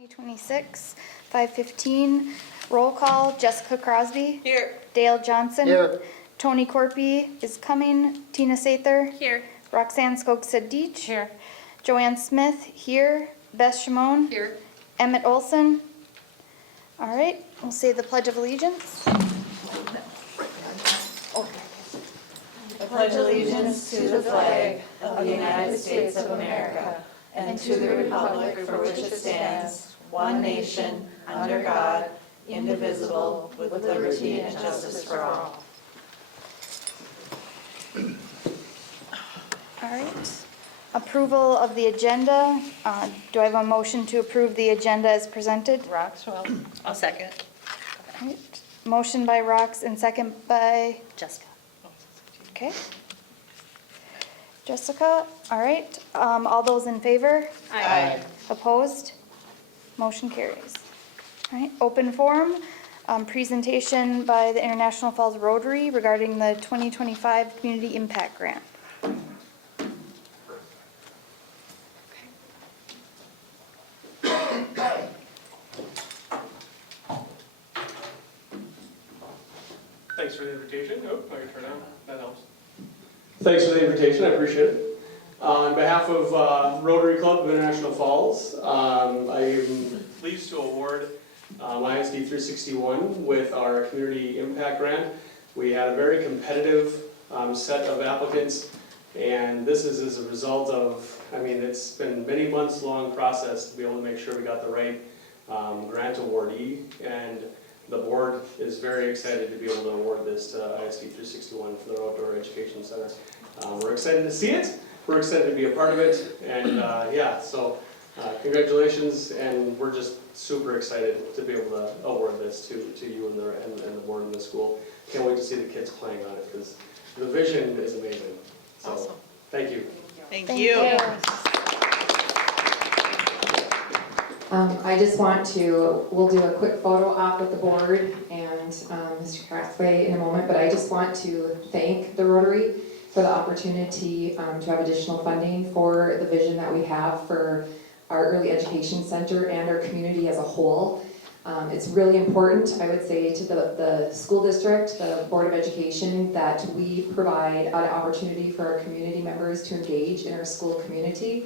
2026, 5:15. Roll call, Jessica Crosby. Here. Dale Johnson. Here. Tony Corpy is coming. Tina Sather. Here. Roxanne Skogstad-Deach. Here. Joanne Smith here. Beth Shimon. Here. Emmett Olson. All right, we'll say the Pledge of Allegiance. I pledge allegiance to the flag of the United States of America and to the republic for which it stands, one nation, under God, indivisible, with liberty and justice for all. All right. Approval of the agenda. Do I have a motion to approve the agenda as presented? Roxwell. I'll second. All right. Motion by Rox and second by Jessica. Okay. Jessica, all right. All those in favor? Aye. Opposed? Motion carries. All right, open forum, presentation by the International Falls Rotary regarding the 2025 Community Impact Grant. Thanks for the invitation. Oh, I can turn on. That helps. Thanks for the invitation. I appreciate it. On behalf of Rotary Club of International Falls, I am pleased to award ISD 361 with our Community Impact Grant. We had a very competitive set of applicants, and this is as a result of, it's been many months long process to be able to make sure we got the right grant awardee, and the board is very excited to be able to award this to ISD 361 for their Outdoor Education Center. We're excited to see it, we're excited to be a part of it, and congratulations, and we're just super excited to be able to award this to you and the board and the school. Can't wait to see the kids playing on it, because the vision is amazing. So, Awesome. Thank you. Thank you. I just want to, we'll do a quick photo op with the board and Mr. Craftsway in a moment, but I just want to thank the Rotary for the opportunity to have additional funding for the vision that we have for our early education center and our community as a whole. It's really important, I would say, to the school district, the Board of Education, that we provide an opportunity for our community members to engage in our school community.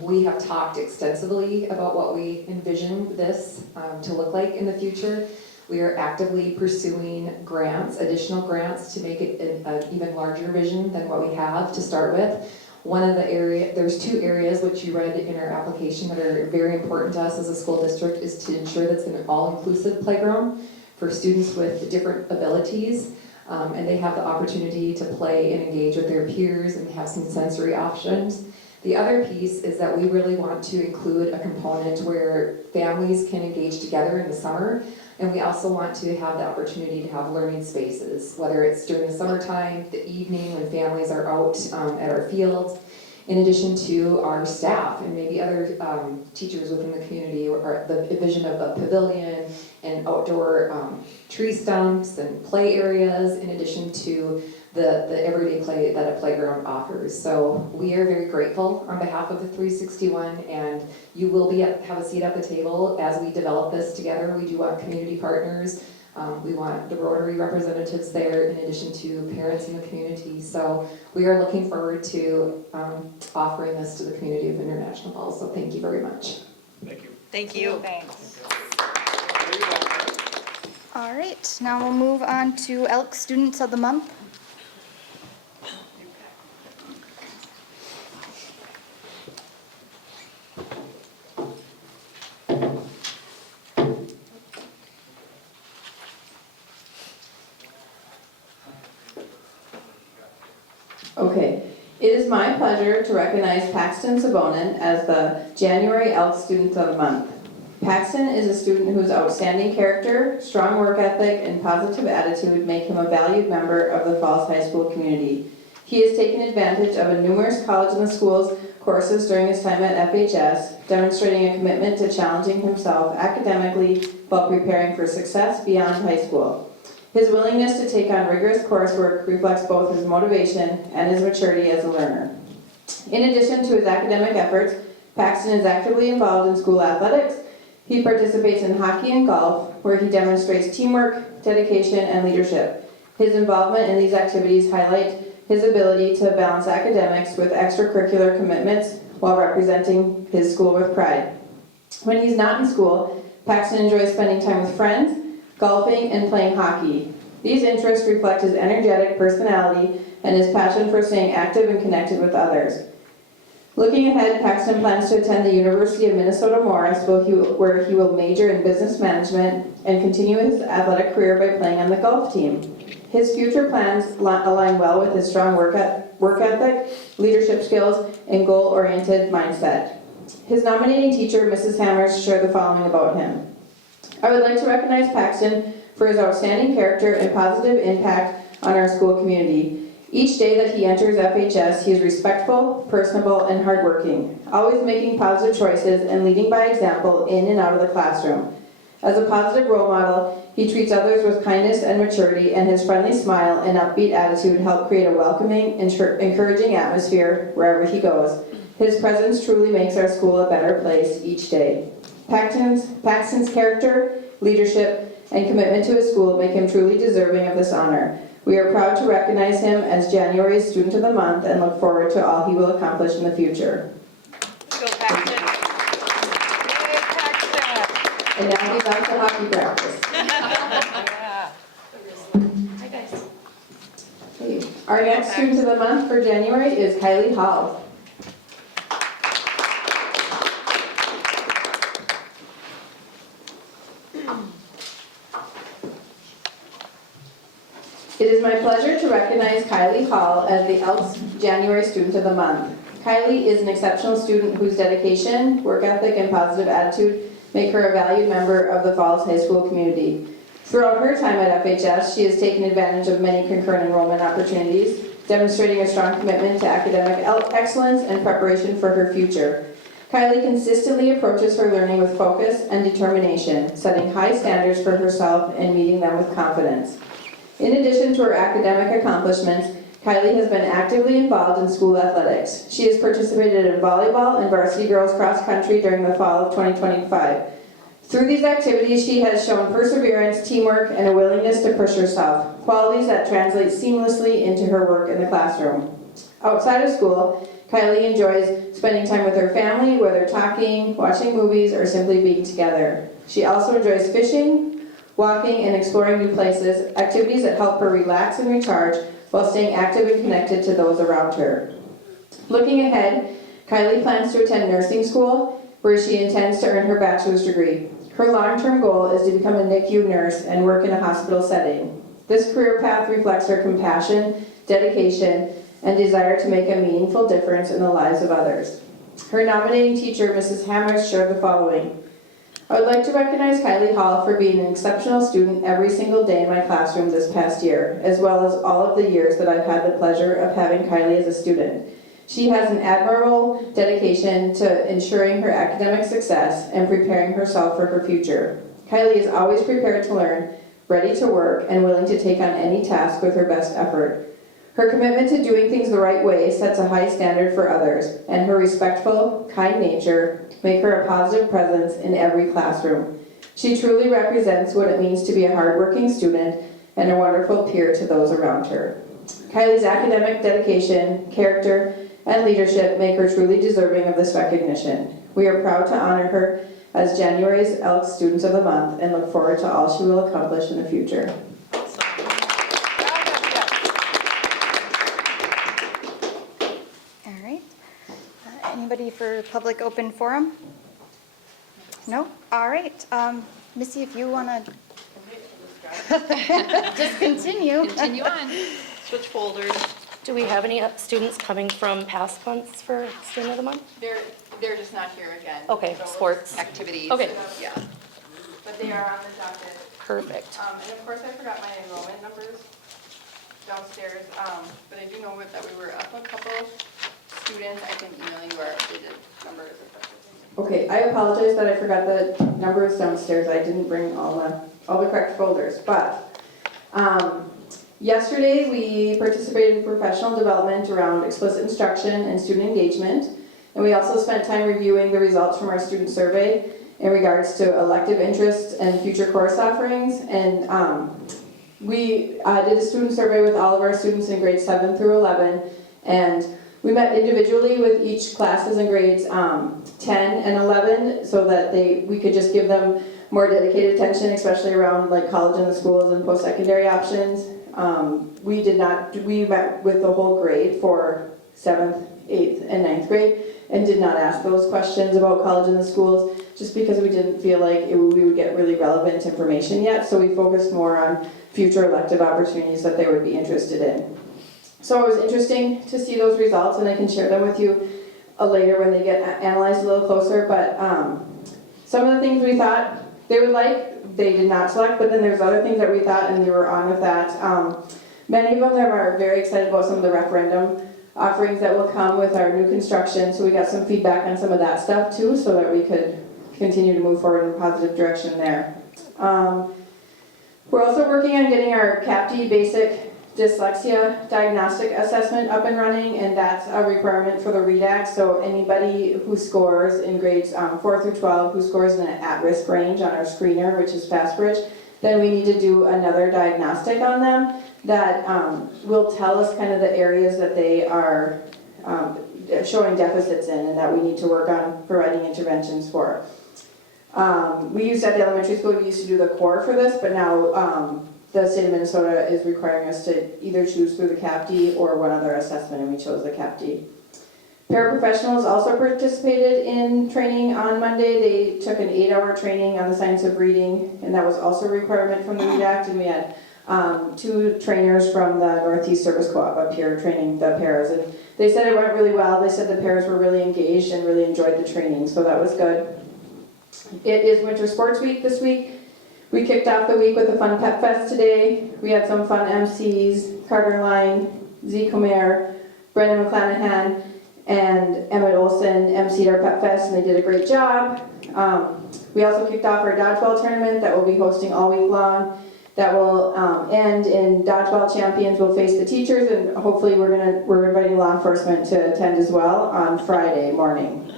We have talked extensively about what we envision this to look like in the future. We are actively pursuing grants, additional grants, to make it an even larger vision than what we have to start with. One of the areas, there's two areas which you read in our application that are very important to us as a school district, is to ensure that's an all-inclusive playground for students with different abilities. And they have the opportunity to play and engage with their peers and have some sensory options. The other piece is that we really want to include a component where families can engage together in the summer, and we also want to have the opportunity to have learning spaces, whether it's during the summertime, the evening when families are out at our fields, in addition to our staff and maybe other teachers within the community, or the vision of a pavilion and outdoor tree stumps and play areas, in addition to the everyday play that a playground offers. So we are very grateful on behalf of the 361, and you will have a seat at the table as we develop this together. We do want community partners. We want the Rotary representatives there, in addition to parents in the community. So we are looking forward to offering this to the community of International Falls. So thank you very much. Thank you. Thank you. Thanks. All right, now we'll move on to Elk Students of the Month. Okay, it is my pleasure to recognize Paxton Sabonin as the January Elk Student of the Month. Paxton is a student whose outstanding character, strong work ethic, and positive attitude make him a valued member of the Falls High School community. He has taken advantage of a numerous college in the schools courses during his time at FHS, demonstrating a commitment to challenging himself academically while preparing for success beyond high school. His willingness to take on rigorous coursework reflects both his motivation and his maturity as a learner. In addition to his academic efforts, Paxton is actively involved in school athletics He participates in hockey and golf, where he demonstrates teamwork, dedication, and leadership. His involvement in these activities highlight his ability to balance academics with extracurricular commitments while representing his school with pride. When he's not in school, Paxton enjoys spending time with friends, golfing, and playing hockey. These interests reflect his energetic personality and his passion for staying active and connected with others. Looking ahead, Paxton plans to attend the University of Minnesota Morris, where he will major in business management and continue his athletic career by playing on the golf team. His future plans align well with his strong work ethic, leadership skills, and goal-oriented mindset. His nominating teacher, Mrs. Hammers, shared the following about him. I would like to recognize Paxton for his outstanding character and positive impact on our school community. Each day that he enters FHS, he is respectful, personable, and hardworking, always making positive choices and leading by example in and out of the classroom. As a positive role model, he treats others with kindness and maturity, and his friendly smile and upbeat attitude help create a welcoming, encouraging atmosphere wherever he goes. His presence truly makes our school a better place each day. Paxton's character, leadership, and commitment to his school make him truly deserving of this honor. We are proud to recognize him as January's Student of the Month and look forward to all he will accomplish in the future. Go Paxton. Yay, Paxton. And now he's on to hockey practice. Yeah. Hi, guys. Okay. Our next Student of the Month for January is Kylie Hall. It is my pleasure to recognize Kylie Hall as the Elks January Student of the Month. Kylie is an exceptional student whose dedication, work ethic, and positive attitude make her a valued member of the Falls High School community. Throughout her time at FHS, she has taken advantage of many concurrent enrollment opportunities, demonstrating a strong commitment to academic excellence and preparation for her future. Kylie consistently approaches her learning with focus and determination, setting high standards for herself and meeting them with confidence. In addition to her academic accomplishments, Kylie has been actively involved in school athletics. She has participated in volleyball and varsity girls cross country during the fall of 2025. Through these activities, she has shown perseverance, teamwork, and a willingness to push herself, qualities that translate seamlessly into her work in the classroom. Outside of school, Kylie enjoys spending time with her family, whether talking, watching movies, or simply being together. She also enjoys fishing, walking, and exploring new places, activities that help her relax and recharge while staying active and connected to those around her. Looking ahead, Kylie plans to attend nursing school, where she intends to earn her bachelor's degree. Her long-term goal is to become a NICU nurse and work in a hospital setting. This career path reflects her compassion, dedication, and desire to make a meaningful difference in the lives of others. Her nominating teacher, Mrs. Hammers, shared the following. I would like to recognize Kylie Hall for being an exceptional student every single day in my classroom this past year, as well as all of the years that I've had the pleasure of having Kylie as a student. She has an admirable dedication to ensuring her academic success and preparing herself for her future. Kylie is always prepared to learn, ready to work, and willing to take on any task with her best effort. Her commitment to doing things the right way sets a high standard for others, and her respectful, kind nature make her a positive presence in every classroom. She truly represents what it means to be a hardworking student and a wonderful peer to those around her. Kylie's academic dedication, character, and leadership make her truly deserving of this recognition. We are proud to honor her as January's Elks Student of the Month and look forward to all she will accomplish in the future. All right. Anybody for public open forum? No? All right. Missy, if you want to just continue. Continue on. Switch folders. Do we have any students coming from past months for Student of the Month? They're just not here again. Okay, So sports. Activities. Okay. Yeah. But they are on the docket. Perfect. And of course, I forgot my enrollment numbers downstairs. But I do know that we were up a couple students. I can email you our updated numbers if that's okay. Okay, I apologize that I forgot the numbers downstairs. I didn't bring all the correct folders, but yesterday we participated in professional development around explicit instruction and student engagement, and we also spent time reviewing the results from our student survey in regards to elective interests and future course offerings. And we did a student survey with all of our students in grades 7 through 11, and we met individually with each classes in grades 10 and 11 so that we could just give them more dedicated attention, especially around like college and the schools and post-secondary options. We met with the whole grade for 7th, 8th, and 9th grade and did not ask those questions about college and the schools just because we didn't feel like we would get really relevant information yet. So we focused more on future elective opportunities that they would be interested in. So it was interesting to see those results, and I can share them with you later when they get analyzed a little closer. But some of the things we thought they would like, they did not select, but then there's other things that we thought and we were on with that. Many of them are very excited about some of the referendum offerings that will come with our new construction, so we got some feedback on some of that stuff too, so that we could continue to move forward in a positive direction there. We're also working on getting our CAPD basic dyslexia diagnostic assessment up and running, and that's a requirement for the REDAC. So anybody who scores in grades 4 through 12 who scores in an at-risk range on our screener, which is FastBridge, then we need to do another diagnostic on them that will tell us kind of the areas that they are showing deficits in and that we need to work on providing interventions for. We used at the elementary school, we used to do the core for this, but now the state of Minnesota is requiring us to either choose through the CAPD or one other assessment, and we chose the CAPD. Paraprofessionals also participated in training on Monday. They took an 8-hour training on the science of reading, and that was also a requirement from the REDACT, and we had 2 trainers from the Northeast Service Co-op up here training the paras, and they said it went really well. They said the paras were really engaged and really enjoyed the training, so that was good. It is Winter Sports Week this week. We kicked off the week with a fun pep fest today. We had some fun MCs, Carter Line, Z. Comer, Brendan McClanahan, and Emmett Olson MC'd our pep fest, and they did a great job. We also kicked off our dodgeball tournament that we'll be hosting all week long. That will end in dodgeball champions will face the teachers, and hopefully we're inviting law enforcement to attend as well on Friday morning.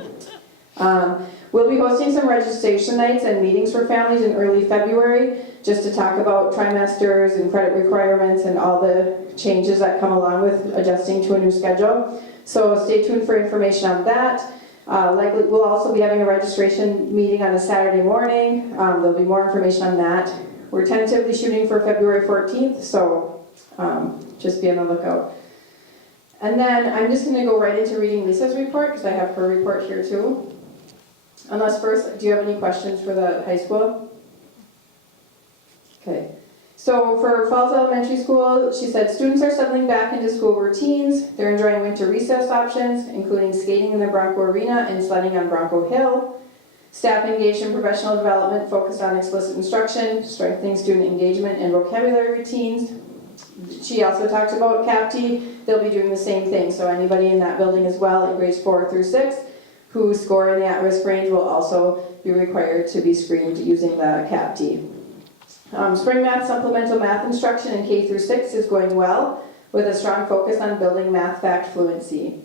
We'll be hosting some registration nights and meetings for families in early February just to talk about trimesters and credit requirements and all the changes that come along with adjusting to a new schedule. So stay tuned for information on that. Likely we'll also be having a registration meeting on a Saturday morning. There'll be more information on that. We're tentatively shooting for February 14th, so just be on the lookout. And then I'm just going to go right into reading Lisa's report because I have her report here too. Unless first, do you have any questions for the high school? Okay. So for Falls Elementary School, she said students are settling back into school routines. They're enjoying winter recess options, including skating in the Bronco Arena and sledding on Bronco Hill. Staff engaged in professional development focused on explicit instruction, strengthening student engagement and vocabulary routines. She also talked about CAPT. They'll be doing the same thing. So anybody in that building as well in grades 4 through 6 who score in the at-risk range will also be required to be screened using the CAPT. Spring math supplemental math instruction in K through 6 is going well with a strong focus on building math fact fluency.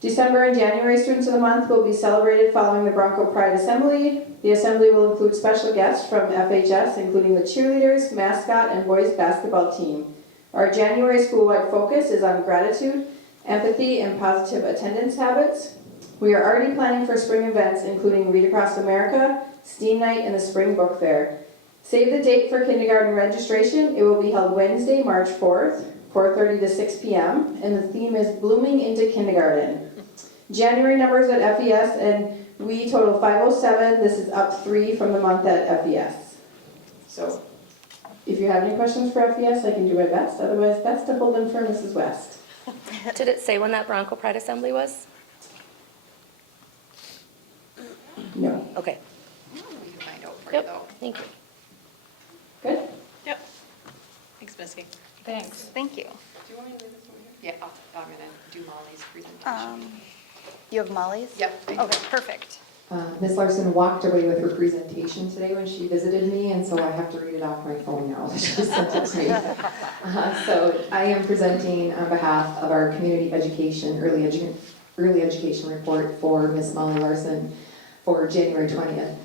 December and January Students of the Month will be celebrated following the Bronco Pride Assembly. The assembly will include special guests from FHS, including the cheerleaders, mascot, and boys basketball team. Our January school-wide focus is on gratitude, empathy, and positive attendance habits. We are already planning for spring events, including Read Across America, STEAM Night, and the Spring Book Fair. Save the date for kindergarten registration. It will be held Wednesday, March 4th, 4:30 to 6 p.m., and the theme is Blooming into Kindergarten. January numbers at FES, and we total 507. This is up 3 from the month at FES. So, if you have any questions for FES, I can do my best. Otherwise, best to hold them for Mrs. West. Did it say when that Bronco Pride Assembly was? No. Okay. We can find out for you Yep. though. Thank you. Good? Yep. Thanks, Missy. Thanks. Thank you. Do you want me to leave this one here? Yeah, I'm gonna do Molly's presentation. You have Molly's? Yep. I do. Okay, perfect. Ms. Larson walked away with her presentation today when she visited me, and so I have to read it off my phone now. She sent it to me. So I am presenting on behalf of our community education, early education report for Ms. Molly Larson. for January 20th.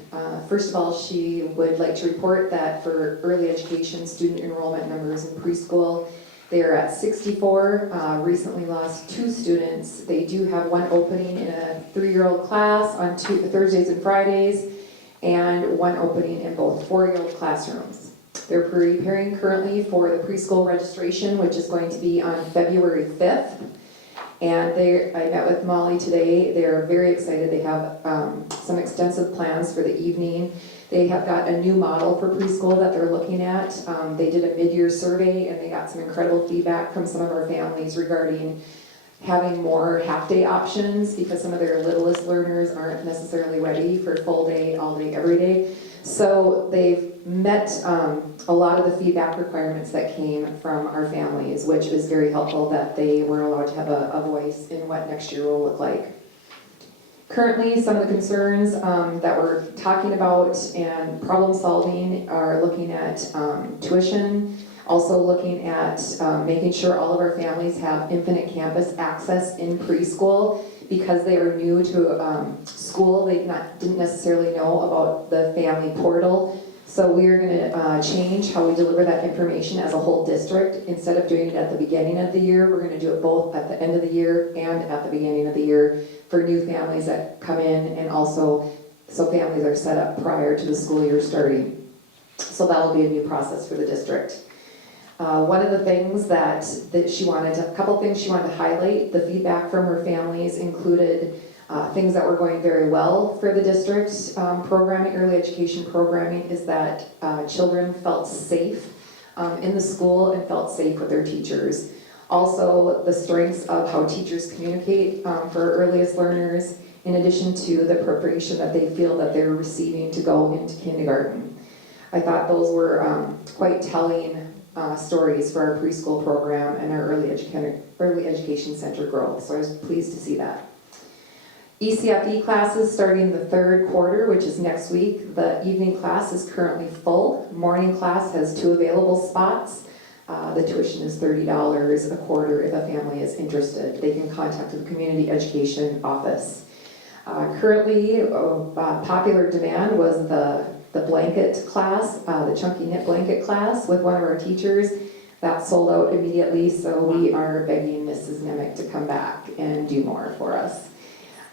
First of all, she would like to report that for early education student enrollment numbers in preschool, they are at 64, recently lost 2 students. They do have one opening in a 3-year-old class on Thursdays and Fridays, and one opening in both 4-year-old classrooms. They're preparing currently for the preschool registration, which is going to be on February 5th. And I met with Molly today. They're very excited. They have some extensive plans for the evening. They have got a new model for preschool that they're looking at. They did a mid-year survey and they got some incredible feedback from some of our families regarding having more half-day options because some of their littlest learners aren't necessarily ready for full day, all day, every day. So they've met a lot of the feedback requirements that came from our families, which is very helpful that they were allowed to have a voice in what next year will look like. Currently, some of the concerns that we're talking about and problem solving are looking at tuition, also looking at making sure all of our families have infinite campus access in preschool. Because they are new to school, they didn't necessarily know about the family portal. So we are going to change how we deliver that information as a whole district. Instead of doing it at the beginning of the year, we're going to do it both at the end of the year and at the beginning of the year for new families that come in, and also so families are set up prior to the school year starting. So that will be a new process for the district. One of the things that a couple things she wanted to highlight, the feedback from her families included things that were going very well for the district's programming, early education programming, is that children felt safe in the school and felt safe with their teachers. Also, the strengths of how teachers communicate for earliest learners, in addition to the preparation that they feel that they're receiving to go into kindergarten. I thought those were quite telling stories for our preschool program and our early education center growth, so I was pleased to see that. ECFE classes starting the 3rd quarter, which is next week. The evening class is currently full. Morning class has 2 available spots. The tuition is $30 a quarter if a family is interested. They can contact the community education office. Currently, popular demand was the blanket class, the chunky knit blanket class with one of our teachers. That sold out immediately, so we are begging Mrs. Nemec to come back and do more for us.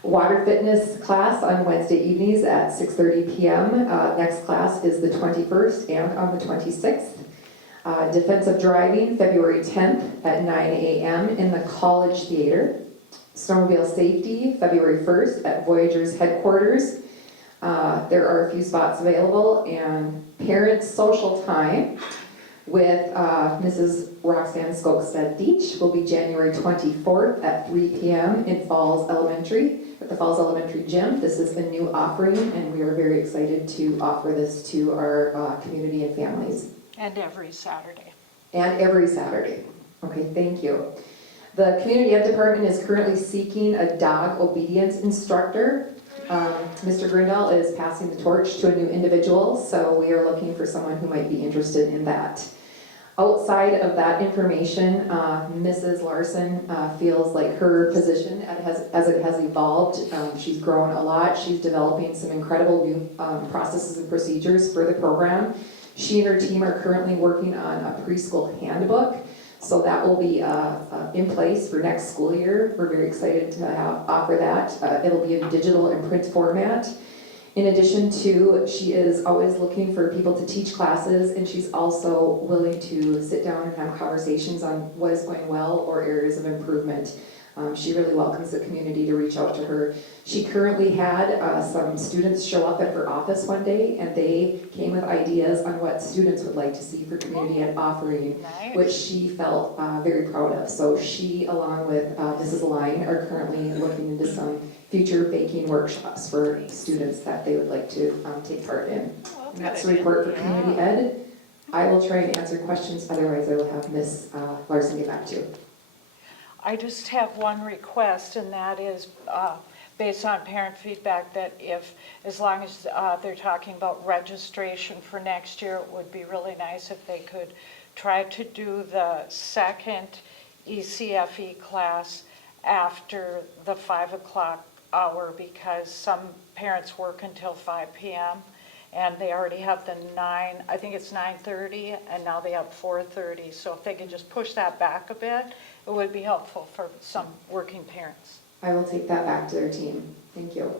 Water fitness class on Wednesday evenings at 6:30 p.m. Next class is the 21st and on the 26th. Defensive driving, February 10th at 9 a.m. in the College Theater. Snowmobile safety, February 1st at Voyager's headquarters. There are a few spots available, and parents' social time with Mrs. Roxanne Skogstad-Deach will be January 24th at 3 p.m. in Falls Elementary, at the Falls Elementary Gym. This is a new offering, and we are very excited to offer this to our community and families. And every Saturday. And every Saturday. Okay, thank you. The Community Ed Department is currently seeking a dog obedience instructor. Mr. Grindall is passing the torch to a new individual, so we are looking for someone who might be interested in that. Outside of that information, Mrs. Larson feels like her position as it has evolved, she's grown a lot. She's developing some incredible new processes and procedures for the program. She and her team are currently working on a preschool handbook, so that will be in place for next school year. We're very excited to offer that. It'll be in digital and print format. In addition to, she is always looking for people to teach classes, and she's also willing to sit down and have conversations on what is going well or areas of improvement. She really welcomes the community to reach out to her. She currently had some students show up at her office one day, and they came with ideas on what students would like to see for community ed offering, which she felt very proud of. So she, along with Mrs. Line, are currently looking into some future baking workshops for students that they would like to take part in. And that's the report for community ed. I will try and answer questions, otherwise I will have Ms. Larson get back to you. I just have one request, and that is based on parent feedback that as long as they're talking about registration for next year, it would be really nice if they could try to do the second ECFE class after the 5 o'clock hour because some parents work until 5 PM and they already have the 9, I think it's 9:30, and now they have 4:30. So if they could just push that back a bit, it would be helpful for some working parents. I will take that back to their team. Thank you.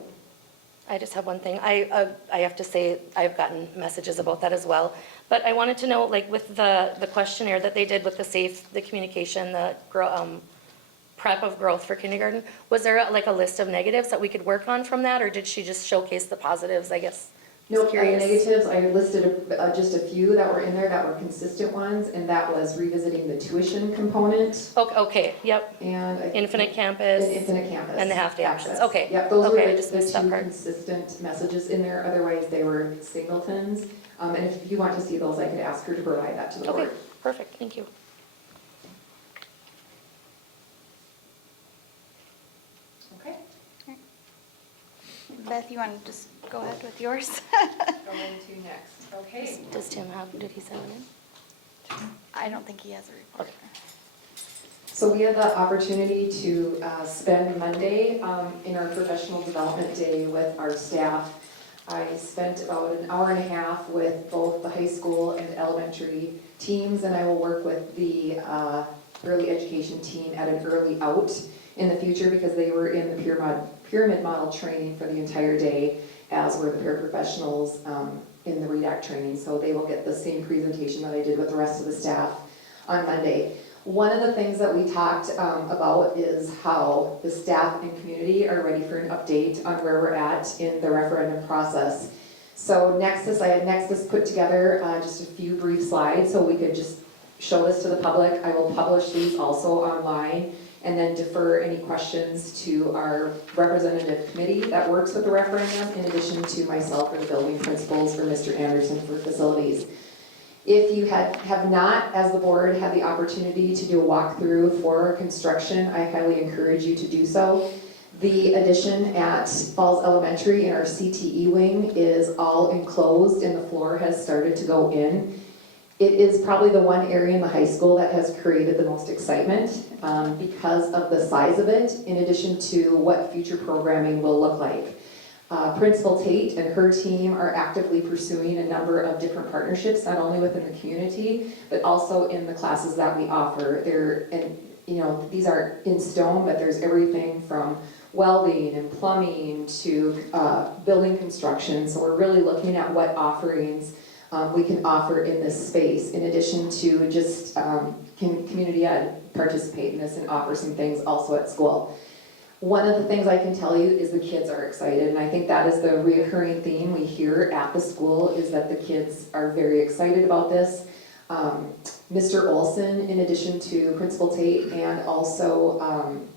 I just have one thing. I have to say, I've gotten messages about that as well. But I wanted to know, like, with the questionnaire that they did with the communication, prep of growth for kindergarten, was there like a list of negatives that we could work on from that, or did she just showcase the positives, I guess? No, Just curious. negatives, I listed just a few that were in there that were consistent ones, and that was revisiting the tuition component Okay, yep. and. Infinite Campus. And Infinite Campus. And the half-day options. access. Okay. Yep, those Okay, I were just the missed that two part. consistent messages in there, otherwise they were singletons. And if you want to see those, I could ask her to provide that to the Okay, board. perfect, thank you. Okay. Beth, you want to just go ahead with yours? Going to next. Okay. Does Tim have, did he send it in? I don't think he has a report. So we had the opportunity to spend Monday in our professional development day with our staff. I spent about an hour and a half with both the high school and elementary teams, and I will work with the early education team at an early out in the future because they were in the pyramid model training for the entire day, as were the paraprofessionals in the REDAC training. So they will get the same presentation that I did with the rest of the staff on Monday. One of the things that we talked about is how the staff and community are ready for an update on where we're at in the referendum process. So Nexus, I had Nexus put together just a few brief slides so we could just show this to the public. I will publish these also online and then defer any questions to our representative committee that works with the referendum, in addition to myself or the building principals or Mr. Anderson for facilities. If you have not, as the board, had the opportunity to do a walkthrough for construction, I highly encourage you to do so. The addition at Falls Elementary in our CTE wing is all enclosed and the floor has started to go in. It is probably the one area in the high school that has created the most excitement because of the size of it, in addition to what future programming will look like. Principal Tate and her team are actively pursuing a number of different partnerships, not only within the community, but also in the classes that we offer. These aren't in stone, but there's everything from welding and plumbing to building construction. So we're really looking at what offerings we can offer in this space, in addition to just community ed participate in this and offer some things also at school. One of the things I can tell you is the kids are excited, and I think that is the reoccurring theme we hear at the school, is that the kids are very excited about this. Mr. Olson, in addition to Principal Tate and also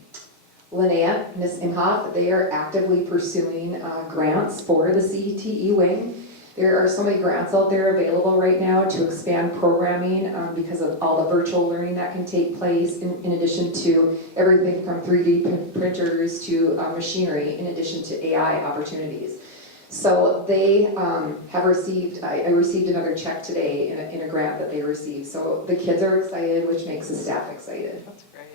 Linnea, Miss Imhoff, they are actively pursuing grants for the CTE wing. There are so many grants out there available right now to expand programming because of all the virtual learning that can take place, in addition to everything from 3D printers to machinery, in addition to AI opportunities. So they have received, I received another check today in a grant that they received. So the kids are excited, which makes the staff excited. That's great.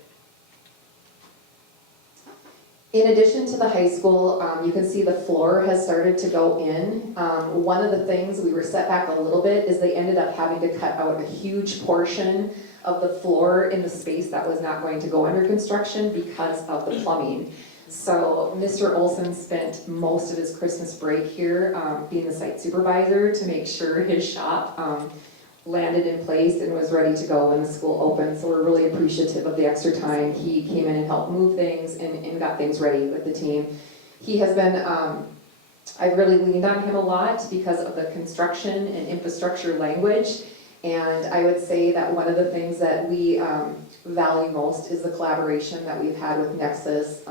In addition to the high school, you can see the floor has started to go in. One of the things, we were set back a little bit, is they ended up having to cut out a huge portion of the floor in the space that was not going to go under construction because of the plumbing. So Mr. Olson spent most of his Christmas break here being the site supervisor to make sure his shop landed in place and was ready to go when the school opened. So we're really appreciative of the extra time. He came in and helped move things and got things ready with the team. He has been, I've really leaned on him a lot because of the construction and infrastructure language. And I would say that one of the things that we value most is the collaboration that we've had with Nexus,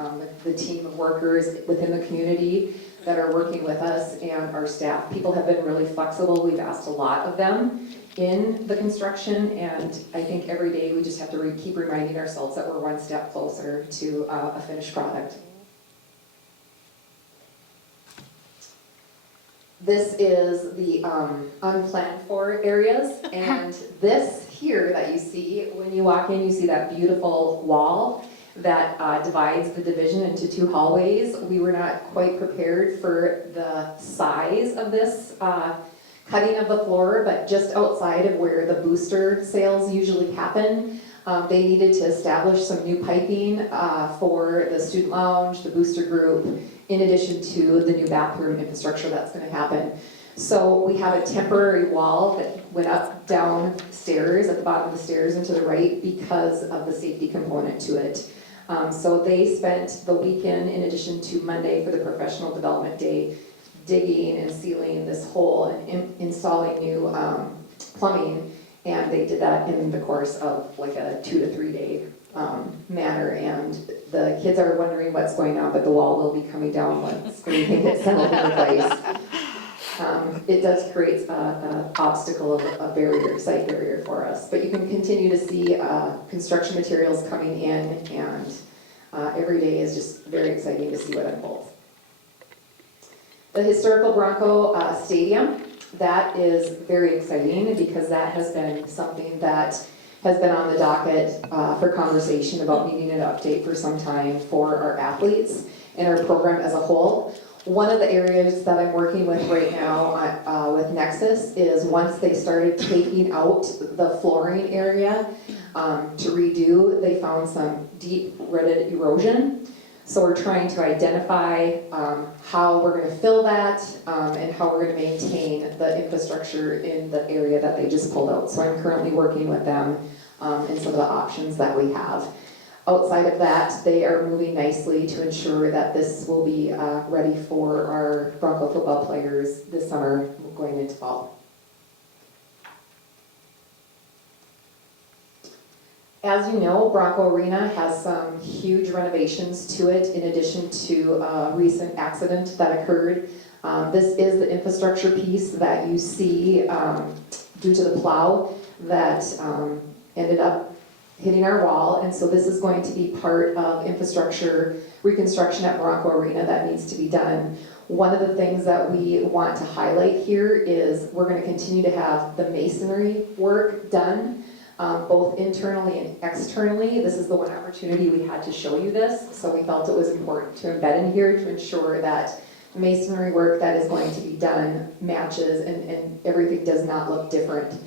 the team of workers within the community that are working with us and our staff. People have been really flexible. We've asked a lot of them in the construction, and I think every day we just have to keep reminding ourselves that we're one step closer to a finished product. This is the unplanned for areas, and this here that you see, when you walk in, you see that beautiful wall. that divides the division into 2 hallways. We were not quite prepared for the size of this cutting of the floor, but just outside of where the booster sales usually happen, they needed to establish some new piping for the student lounge, the booster group, in addition to the new bathroom infrastructure that's going to happen. So we have a temporary wall that went up downstairs at the bottom of the stairs and to the right because of the safety component to it. So they spent the weekend, in addition to Monday for the professional development day, digging and sealing this hole and installing new plumbing. And they did that in the course of like a 2 to 3 day manner. And the kids are wondering what's going on, but the wall will be coming down once everything gets settled in place. It does create an obstacle, a barrier, site barrier for us. But you can continue to see construction materials coming in, and every day is just very exciting to see what unfolds. The historical Bronco Stadium, that is very exciting because that has been something that has been on the docket for conversation about needing an update for some time for our athletes and our program as a whole. One of the areas that I'm working with right now with Nexus is once they started taking out the flooring area to redo, they found some deep rooted erosion. So we're trying to identify how we're going to fill that and how we're going to maintain the infrastructure in the area that they just pulled out. So I'm currently working with them in some of the options that we have. Outside of that, they are moving nicely to ensure that this will be ready for our Bronco football players this summer going into fall. As you know, Bronco Arena has some huge renovations to it in addition to a recent accident that occurred. This is the infrastructure piece that you see due to the plow that ended up hitting our wall, and so this is going to be part of infrastructure reconstruction at Bronco Arena that needs to be done. One of the things that we want to highlight here is we're going to continue to have the masonry work done, both internally and externally. This is the one opportunity we had to show you this, so we felt it was important to embed in here to ensure that masonry work that is going to be done matches and everything does not look different.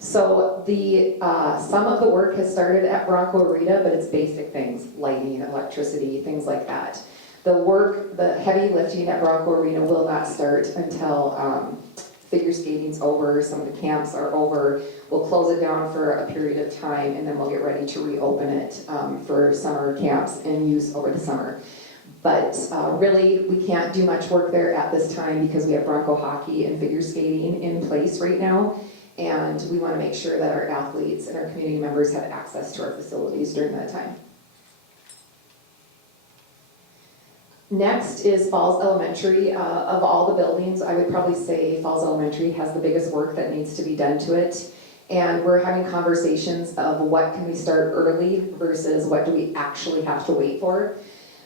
So the some of the work has started at Bronco Arena, but it's basic things, lighting, electricity, things like that. The work, the heavy lifting at Bronco Arena will not start until figure skating's over, some of the camps are over. We'll close it down for a period of time, and then we'll get ready to reopen it for summer camps and use over the summer. But really, we can't do much work there at this time because we have Bronco hockey and figure skating in place right now. And we want to make sure that our athletes and our community members have access to our facilities during that time. Next is Falls Elementary. Of all the buildings, I would probably say Falls Elementary has the biggest work that needs to be done to it. And we're having conversations of what can we start early versus what do we actually have to wait for.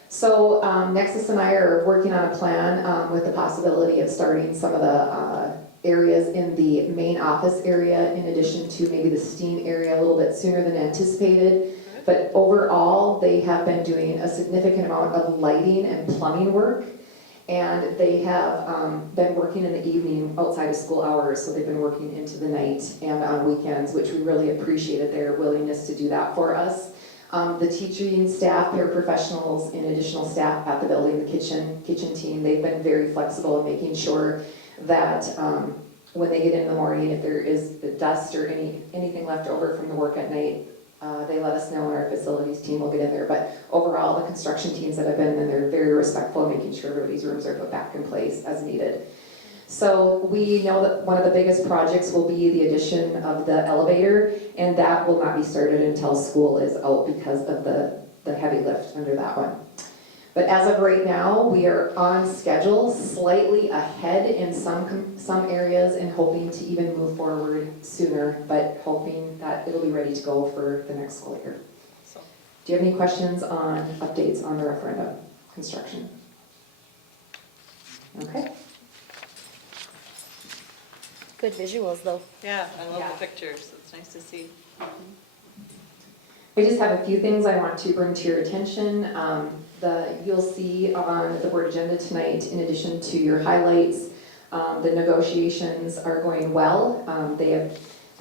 So Nexus and I are working on a plan with the possibility of starting some of the areas in the main office area in addition to maybe the STEAM area a little bit sooner than anticipated. But overall, they have been doing a significant amount of lighting and plumbing work. And they have been working in the evening outside of school hours, so they've been working into the night and on weekends, which we really appreciated their willingness to do that for us. The teaching staff, paraprofessionals, and additional staff at the building, the kitchen team, they've been very flexible in making sure that when they get in the morning, if there is dust or anything left over from the work at night, they let us know and our facilities team will get in there. But overall, the construction teams that have been in there, very respectful in making sure everybody's rooms are put back in place as needed. So we know that one of the biggest projects will be the addition of the elevator, and that will not be started until school is out because of the heavy lift under that one. But as of right now, we are on schedule, slightly ahead in some areas and hoping to even move forward sooner, but hoping that it'll be ready to go for the next school year. So, Do you have any questions on updates on the referendum construction? Okay. Good visuals, though. yeah, I love the pictures. It's nice to see. I just have a few things I want to bring to your attention. You'll see on the board agenda tonight, in addition to your highlights, the negotiations are going well. They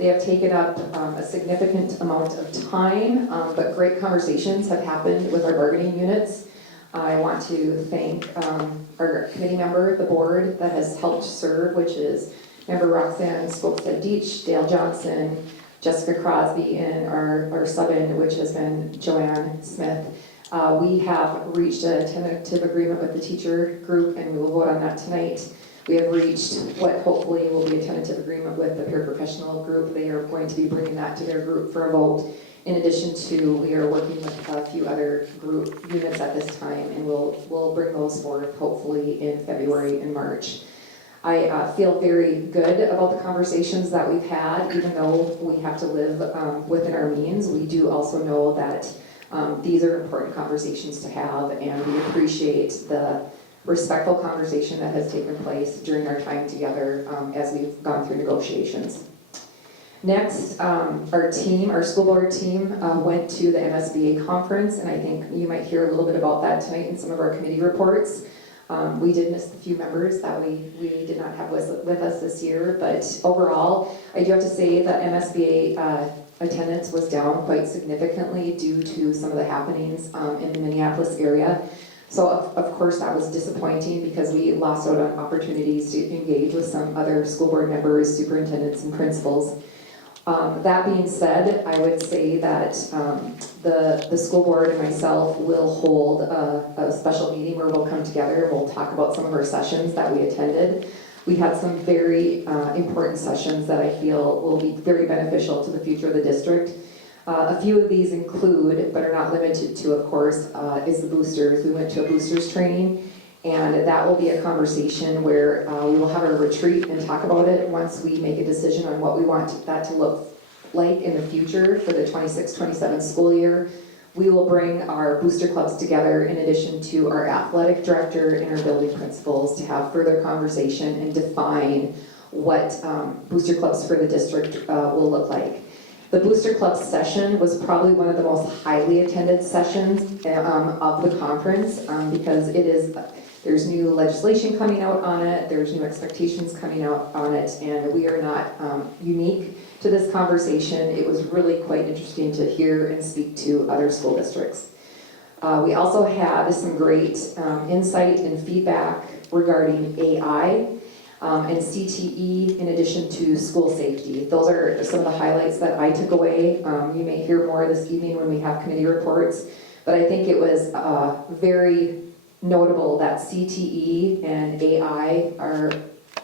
have taken up a significant amount of time, but great conversations have happened with our bargaining units. I want to thank our committee member, the board that has helped serve, which is member Roxanne Skopstad-Deach, Dale Johnson, Jessica Crosby, and our sub-in, which has been Joanne Smith. We have reached a tentative agreement with the teacher group, and we will vote on that tonight. We have reached what hopefully will be a tentative agreement with the paraprofessional group. They are going to be bringing that to their group for a vote. In addition to, we are working with a few other group units at this time, and we'll bring those forth hopefully in February and March. I feel very good about the conversations that we've had, even though we have to live within our means. We do also know that these are important conversations to have, and we appreciate the respectful conversation that has taken place during our time together as we've gone through negotiations. Next, our school board team went to the MSBA conference, and I think you might hear a little bit about that tonight in some of our committee reports. We did miss a few members that we did not have with us this year, but overall, I do have to say that MSBA attendance was down quite significantly due to some of the happenings in the Minneapolis area. So of course that was disappointing because we lost out on opportunities to engage with some other school board members, superintendents, and principals. That being said, I would say that the school board and myself will hold a special meeting where we'll come together. We'll talk about some of our sessions that we attended. We had some very important sessions that I feel will be very beneficial to the future of the district. A few of these include, but are not limited to, of course, is the boosters. We went to a boosters training, and that will be a conversation where we will have a retreat and talk about it once we make a decision on what we want that to look like in the future for the 26-27 school year. We will bring our booster clubs together in addition to our athletic director and our building principals to have further conversation and define what booster clubs for the district will look like. The Booster Club session was probably one of the most highly attended sessions of the conference because there's new legislation coming out on it, there's new expectations coming out on it, and we are not unique to this conversation. It was really quite interesting to hear and speak to other school districts. We also had some great insight and feedback regarding AI. And CTE in addition to school safety. Those are some of the highlights that I took away. You may hear more this evening when we have committee reports, but I think it was very notable that CTE and AI are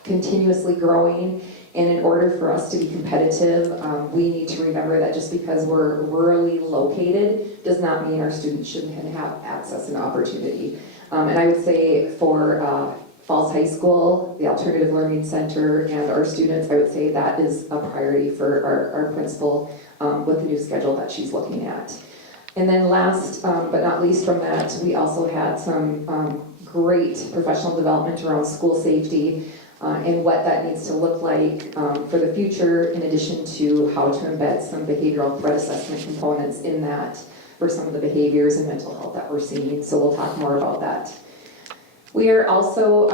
continuously growing, and in order for us to be competitive, we need to remember that just because we're rurally located does not mean our students shouldn't have access and opportunity. And I would say for Falls High School, the Alternative Learning Center, and our students, I would say that is a priority for our principal with the new schedule that she's looking at. And then last but not least from that, we also had some great professional development around school safety and what that needs to look like for the future, in addition to how to embed some behavioral threat assessment components in that for some of the behaviors and mental health that we're seeing. So we'll talk more about that. We are also,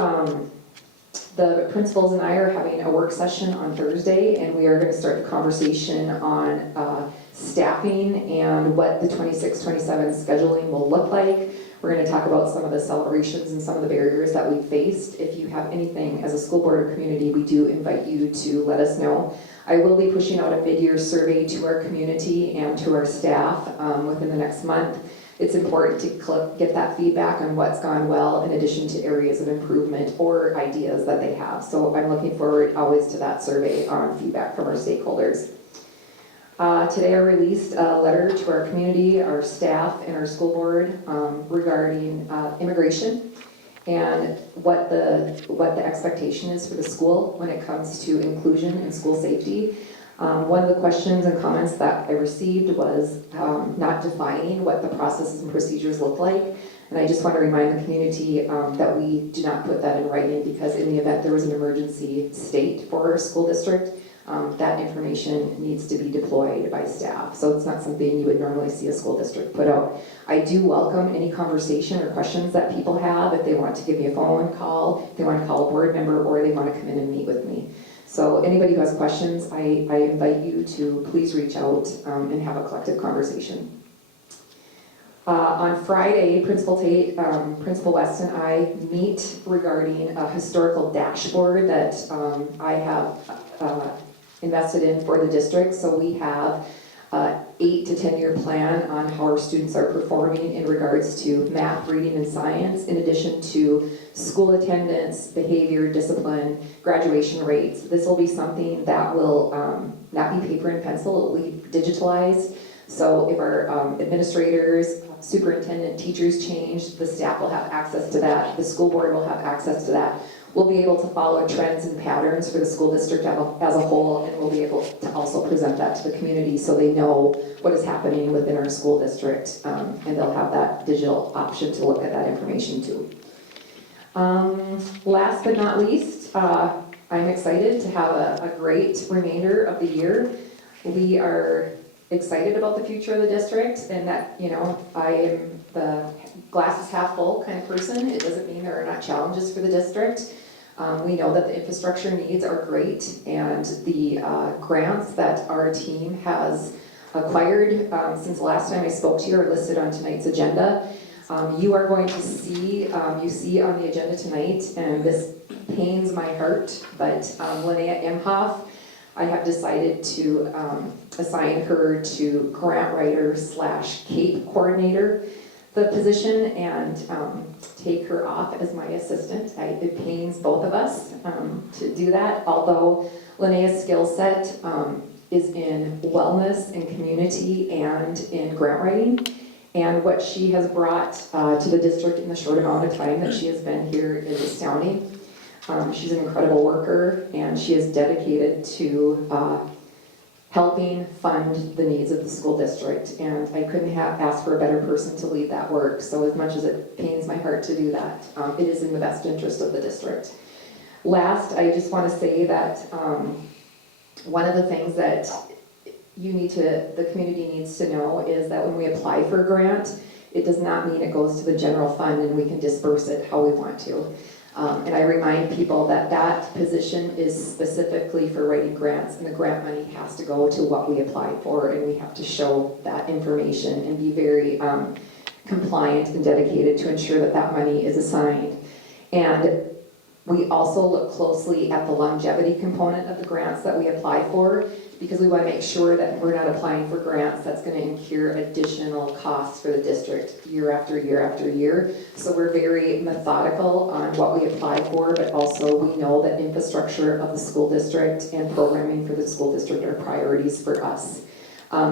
the principals and I are having a work session on Thursday, and we are going to start the conversation on staffing and what the 26-27 scheduling will look like. We're going to talk about some of the celebrations and some of the barriers that we faced. If you have anything as a school board or community, we do invite you to let us know. I will be pushing out a mid-year survey to our community and to our staff within the next month. It's important to get that feedback on what's gone well in addition to areas of improvement or ideas that they have. So I'm looking forward always to that survey on feedback from our stakeholders. Today I released a letter to our community, our staff, and our school board regarding immigration and what the expectation is for the school when it comes to inclusion and school safety. One of the questions and comments that I received was not defining what the processes and procedures look like. And I just want to remind the community that we do not put that in writing because in the event there was an emergency state for our school district, that information needs to be deployed by staff. So it's not something you would normally see a school district put out. I do welcome any conversation or questions that people have, if they want to give me a phone call, if they want to call a board member, or they want to come in and meet with me. So anybody who has questions, I invite you to please reach out and have a collective conversation. On Friday, Principal Tate, Principal West and I meet regarding a historical dashboard that I have invested in for the district. So we have an 8 to 10 year plan on how our students are performing in regards to math, reading, and science, in addition to school attendance, behavior, discipline, graduation rates. This will be something that will not be paper and pencil, it will be digitalized. So if our administrators, superintendent, teachers change, the staff will have access to that, the school board will have access to that. We'll be able to follow trends and patterns for the school district as a whole, and we'll be able to also present that to the community so they know what is happening within our school district, and they'll have that digital option to look at that information too. Last but not least, I'm excited to have a great remainder of the year. We are excited about the future of the district, and that, you know, I am the glass is half full kind of person. It doesn't mean there are not challenges for the district. We know that the infrastructure needs are great, and the grants that our team has acquired since the last time I spoke to you are listed on tonight's agenda. You are going to see, you see on the agenda tonight, and this pains my heart, but Linnea Imhoff, I have decided to assign her to grant writer / CAPE coordinator, the position, and take her off as my assistant. It pains both of us to do that, although Linnea's skill set is in wellness and community and in grant writing. And what she has brought to the district in the short amount of time that she has been here is astounding. She's an incredible worker, and she is dedicated to helping fund the needs of the school district. And I couldn't have asked for a better person to lead that work. So as much as it pains my heart to do that, it is in the best interest of the district. Last, I just want to say that one of the things that the community needs to know is that when we apply for a grant, it does not mean it goes to the general fund and we can disperse it how we want to. And I remind people that that position is specifically for writing grants, and the grant money has to go to what we applied for, and we have to show that information and be very compliant and dedicated to ensure that that money is assigned. And we also look closely at the longevity component of the grants that we apply for, because we want to make sure that we're not applying for grants that's going to incur additional costs for the district year after year after year. So we're very methodical on what we apply for, but also we know that infrastructure of the school district and programming for the school district are priorities for us.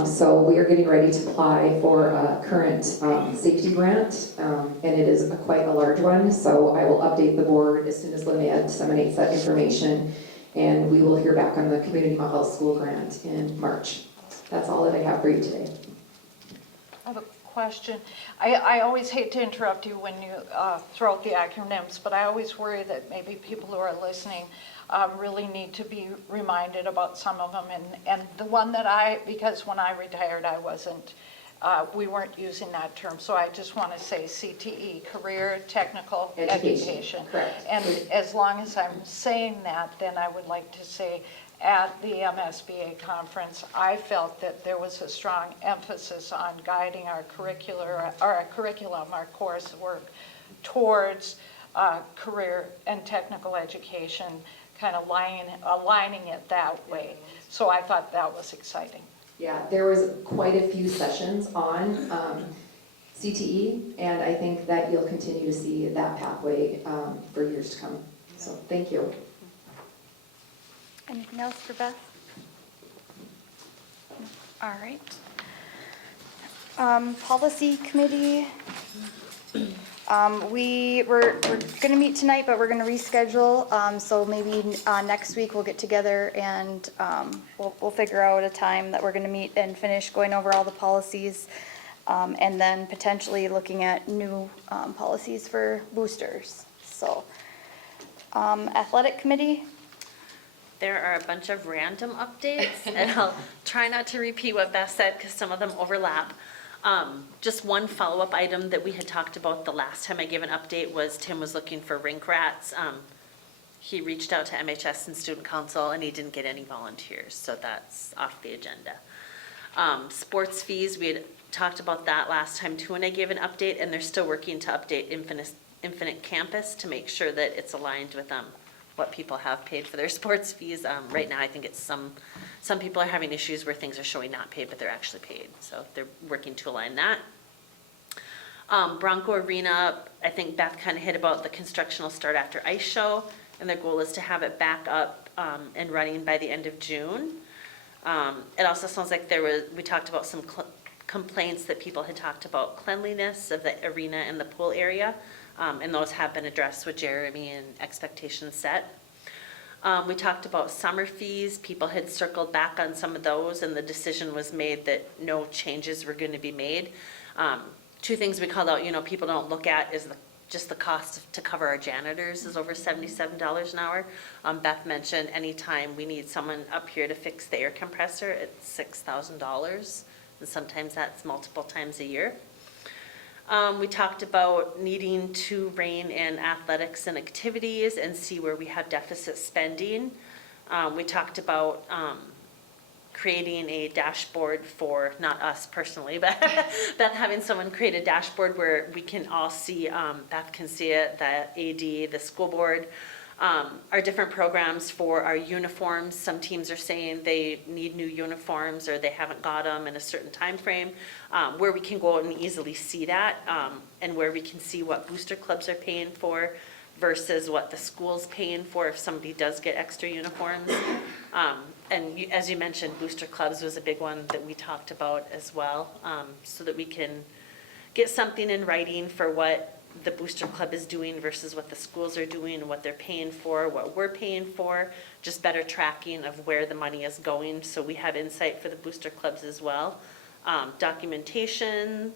So we are getting ready to apply for a current safety grant, and it is quite a large one. So I will update the board as soon as Linnea disseminates that information, and we will hear back on the community model school grant in March. That's all that I have for you today. I have a question. I always hate to interrupt you when you throw out the acronyms, but I always worry that maybe people who are listening really need to be reminded about some of them. And the one that because when I retired, we weren't using that term. So I just want to say CTE, Career Technical Education. Correct. And as long as I'm saying that, then I would like to say at the MSBA conference, I felt that there was a strong emphasis on guiding our curriculum, our coursework towards career and technical education, kind of aligning it that way. So I thought that was exciting. Yeah, there was quite a few sessions on CTE, and I think that you'll continue to see that pathway for years to come. So thank you. Anything else for Beth? All right. Policy committee. We're going to meet tonight, but we're going to reschedule. So maybe next week we'll get together and we'll figure out a time that we're going to meet and finish going over all the policies, and then potentially looking at new policies for boosters. So athletic committee. There are a bunch of random updates, and I'll try not to repeat what Beth said because some of them overlap. Just one follow-up item that we had talked about the last time I gave an update was Tim was looking for rink rats. He reached out to MHS and Student Council, and he didn't get any volunteers, so that's off the agenda. Sports fees, we had talked about that last time too, and I gave an update, and they're still working to update Infinite Campus to make sure that it's aligned with what people have paid for their sports fees. Right now, I think it's some people are having issues where things are showing not paid, but they're actually paid, so they're working to align that. Bronco Arena, I think Beth kind of hit about the construction will start after ice show, and their goal is to have it back up and running by the end of June. It also sounds like we talked about some complaints that people had talked about cleanliness of the arena and the pool area, and those have been addressed with Jeremy and expectations set. We talked about summer fees. People had circled back on some of those, and the decision was made that no changes were going to be made. Two things we called out, people don't look at is just the cost to cover our janitors is over $77 an hour. Beth mentioned anytime we need someone up here to fix the air compressor, it's $6,000, and sometimes that's multiple times a year. We talked about needing to rein in athletics and activities and see where we have deficit spending. We talked about creating a dashboard for, not us personally, but Beth having someone create a dashboard where we can all see, Beth can see it, the AD, the school board, our different programs for our uniforms. Some teams are saying they need new uniforms or they haven't got them in a certain time frame, where we can go out and easily see that, and where we can see what booster clubs are paying for versus what the school's paying for if somebody does get extra uniforms. As you mentioned, booster clubs was a big one that we talked about as well, so that we can get something in writing for what the booster club is doing versus what the schools are doing and what they're paying for, what we're paying for, just better tracking of where the money is going, so we have insight for the booster clubs as well. Documentation,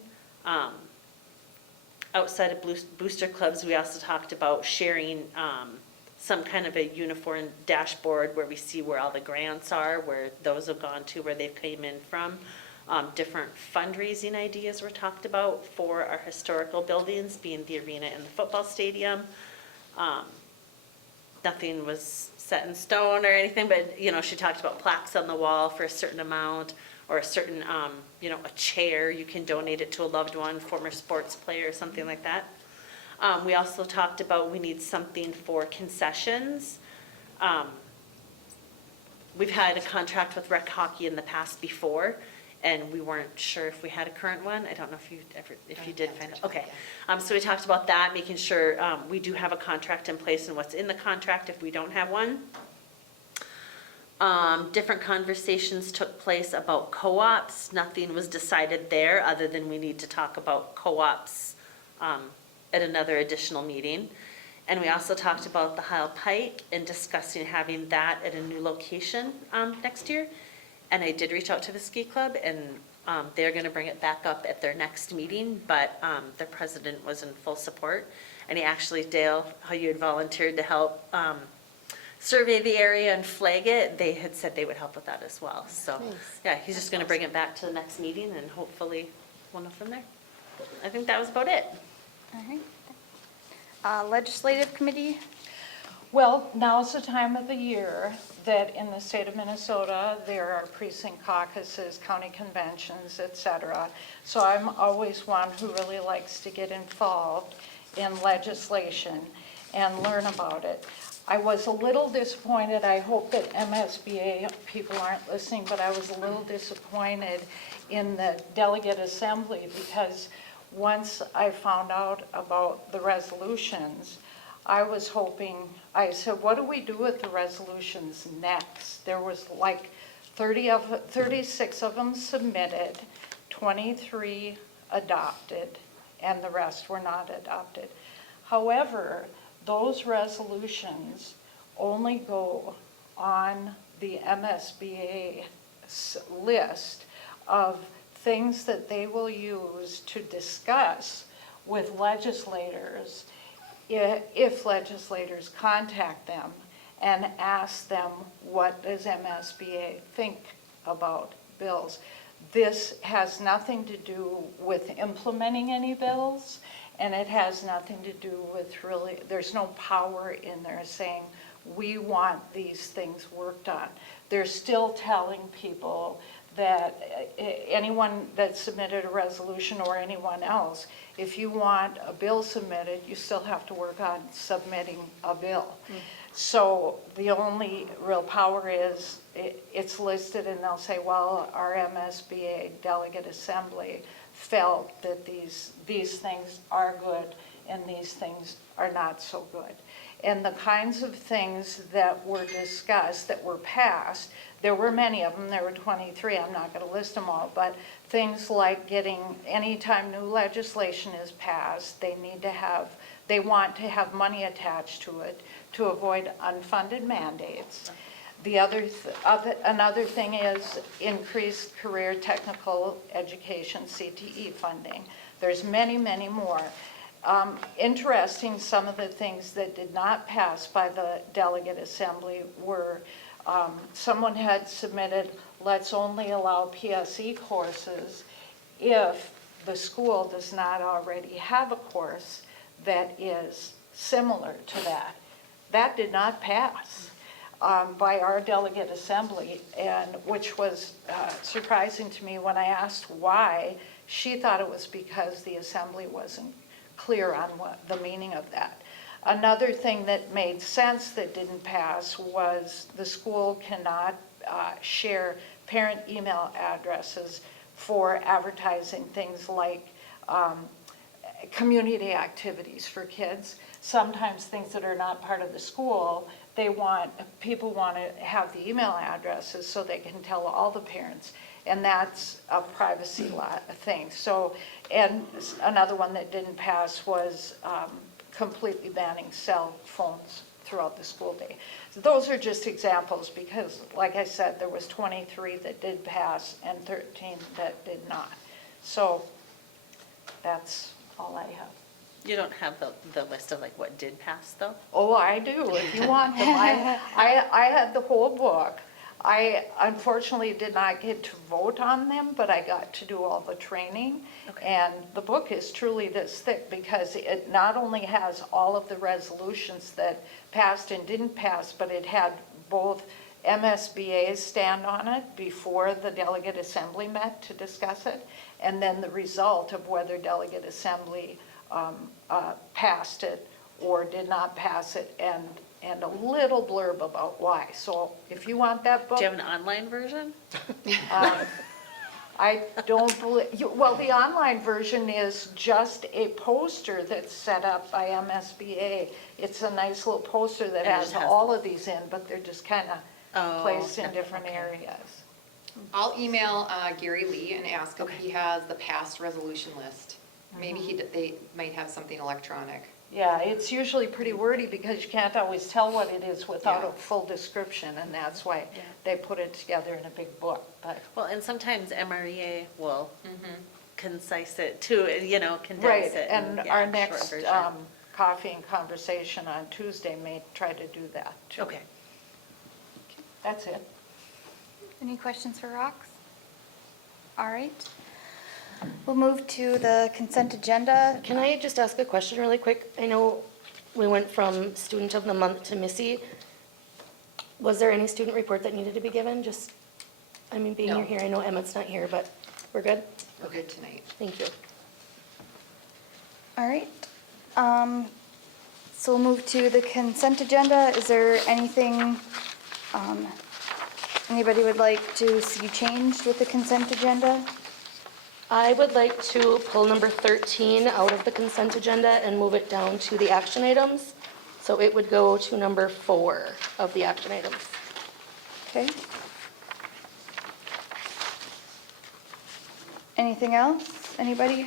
outside of booster clubs, we also talked about sharing some kind of a uniform dashboard where we see where all the grants are, where those have gone to, where they've came in from. Different fundraising ideas were talked about for our historical buildings, being the arena and the football stadium. Nothing was set in stone or anything, but she talked about plaques on the wall for a certain amount, or a certain, a chair, you can donate it to a loved one, former sports player, something like that. We also talked about we need something for concessions. We've had a contract with rec hockey in the past before, and we weren't sure if we had a current one. I don't know if you did find it. Okay. So we talked about that, making sure we do have a contract in place and what's in the contract if we don't have one. Different conversations took place about co-ops. Nothing was decided there other than we need to talk about co-ops at another additional meeting. And we also talked about the Heil Pike and discussing having that at a new location next year. And I did reach out to the ski club, and they're going to bring it back up at their next meeting, but their president was in full support. And he actually, Dale, how you had volunteered to help survey the area and flag it, they had said they would help with that as well. So, yeah, he's just going to bring it back to the next meeting, and hopefully we'll know from there. I think that was about it. All right. Legislative committee, Well, now's the time of the year that in the state of Minnesota, there are precinct caucuses, county conventions, et cetera. So I'm always one who really likes to get involved in legislation and learn about it. I was a little disappointed. I hope that MSBA people aren't listening, but I was a little disappointed in the delegate assembly because once I found out about the resolutions, I was hoping, I said, what do we do with the resolutions next? There was like 36 of them submitted, 23 adopted, and the rest were not adopted. However, those resolutions only go on the MSBA list of things that they will use to discuss with legislators if legislators contact them. and ask them, what does MSBA think about bills? This has nothing to do with implementing any bills, and it has nothing to do with really, there's no power in there saying, we want these things worked on. They're still telling people that anyone that submitted a resolution or anyone else, if you want a bill submitted, you still have to work on submitting a bill. So the only real power is, it's listed and they'll say, well, our MSBA delegate assembly felt that these things are good and these things are not so good. And the kinds of things that were discussed, that were passed, there were many of them, there were 23, I'm not going to list them all, but things like getting, anytime new legislation is passed, they want to have money attached to it to avoid unfunded mandates. Another thing is increased career technical education, CTE funding. There's many, many more. Interesting, some of the things that did not pass by the delegate assembly were, someone had submitted, let's only allow PSE courses if the school does not already have a course that is similar to that. That did not pass by our delegate assembly, and which was surprising to me when I asked why. She thought it was because the assembly wasn't clear on what the meaning of that. Another thing that made sense that didn't pass was the school cannot share parent email addresses for advertising things like community activities for kids. Sometimes things that are not part of the school, people want to have the email addresses so they can tell all the parents. And that's a privacy thing. So, and another one that didn't pass was completely banning cell phones throughout the school day. So those are just examples because, like I said, there was 23 that did pass and 13 that did not. So that's all I have. You don't have the list of like what did pass though? Oh, I do, if you want them. I had the whole book. I unfortunately did not get to vote on them, but I got to do all the training. Okay. And the book is truly this thick because it not only has all of the resolutions that passed and didn't pass, but it had both MSBA's stand on it before the delegate assembly met to discuss it, and then the result of whether delegate assembly passed it or did not pass it, and a little blurb about why. So if you want that book. Do you have an online version? I don't believe, well, the online version is just a poster that's set up by MSBA. It's a nice little poster that And it has has- all of these in, but they're just kind of Oh, placed in okay, different okay. areas. I'll email Gary Lee and ask if he has the past resolution list. Maybe they might have something electronic. Yeah, it's usually pretty wordy because you can't always tell what it is without Yeah. a full description, and that's why they put it together in a big book. But Well, and sometimes MREA will Mm-hmm. concise it too, right, condense it. and yeah, our short next version. coffee and conversation on Tuesday may try to do that too. Okay. That's it. Any questions for Rox? All right. We'll move to the consent agenda. Can I just ask a question really quick? I know we went from Student of the Month to Missy. Was there any student report that needed to be given? Just, I mean, being No. you're here, I know Emmett's not here, but we're good? We're good tonight. Thank you. All right. So we'll move to the consent agenda. Is there anything anybody would like to see changed with the consent agenda? I would like to pull number 13 out of the consent agenda and move it down to the action items. So it would go to number 4 of the action items. Okay. Anything else? Anybody?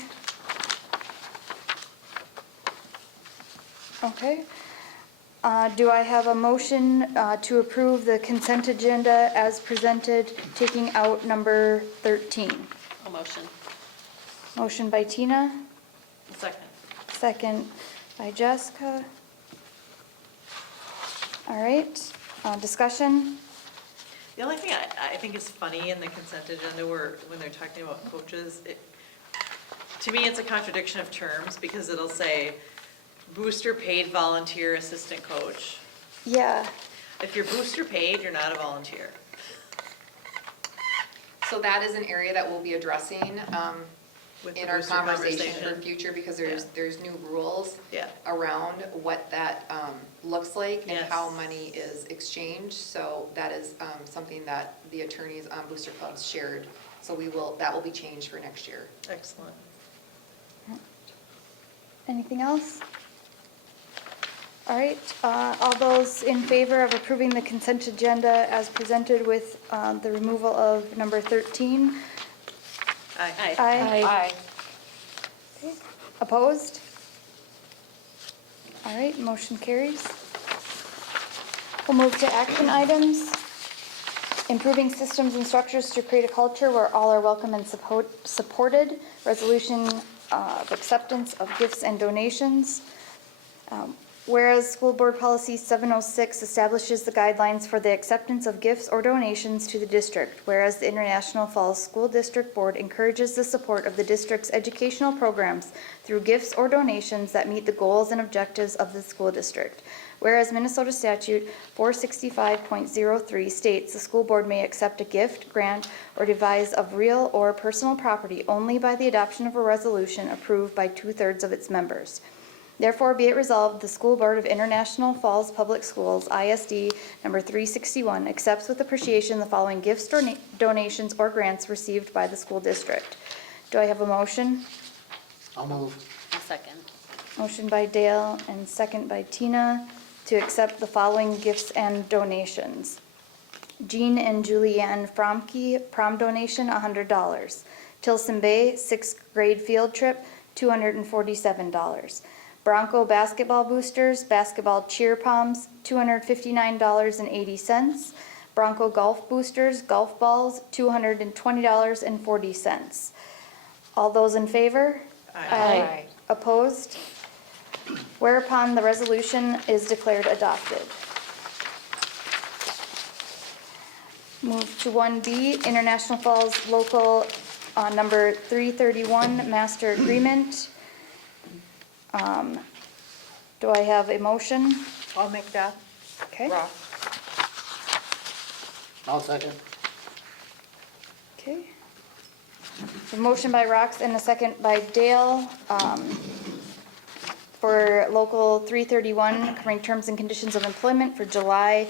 Okay. Do I have a motion to approve the consent agenda as presented, taking out number 13? A motion. Motion by Tina, Second. second by Jessica. All right. Discussion? The only thing I think is funny in the consent agenda when they're talking about coaches, to me, it's a contradiction of terms because it'll say booster paid volunteer assistant coach. Yeah. If you're booster paid, you're not a volunteer. So that is an area that we'll be addressing With in the our booster conversation for conversation. future, because Yeah. there's new rules Yeah. around what that looks like and Yes. how money is exchanged. So that is something that the attorneys on Booster Clubs shared. So that will be changed for next year. Excellent. Anything else? All right, all those in favor of approving the consent agenda as presented with the removal of number 13? Aye. Aye. Okay. Opposed? All right, motion carries. We'll move to action items. Improving systems and structures to create a culture where all are welcome and supported. Resolution of acceptance of gifts and donations. Whereas School Board Policy 706 establishes the guidelines for the acceptance of gifts or donations to the district, whereas the International Falls School District Board encourages the support of the district's educational programs through gifts or donations that meet the goals and objectives of the school district. Whereas Minnesota Statute 465.03 states the school board may accept a gift, grant, or devise of real or personal property only by the adoption of a resolution approved by 2/3 of its members. Therefore, be it resolved, the School Board of International Falls Public Schools, ISD, number 361, accepts with appreciation the following gifts, donations, or grants received by the school district. Do I have a motion? I'll move. A second. Motion by Dale and second by Tina to accept the following gifts and donations. Jean and Julianne Fromke, prom donation, $100. Tilson Bay, 6th grade field trip, $247. Bronco basketball boosters, basketball cheer poms, $259.80. Bronco golf boosters, golf balls, $220.40. All those in favor? Aye. Opposed? Whereupon the resolution is declared adopted. Move to 1B, International Falls Local number 331, Master Agreement. Do I have a motion? I'll make that. Okay. Rock. I'll second. Okay. A motion by Rox and a second by Dale for Local 331, covering terms and conditions of employment for July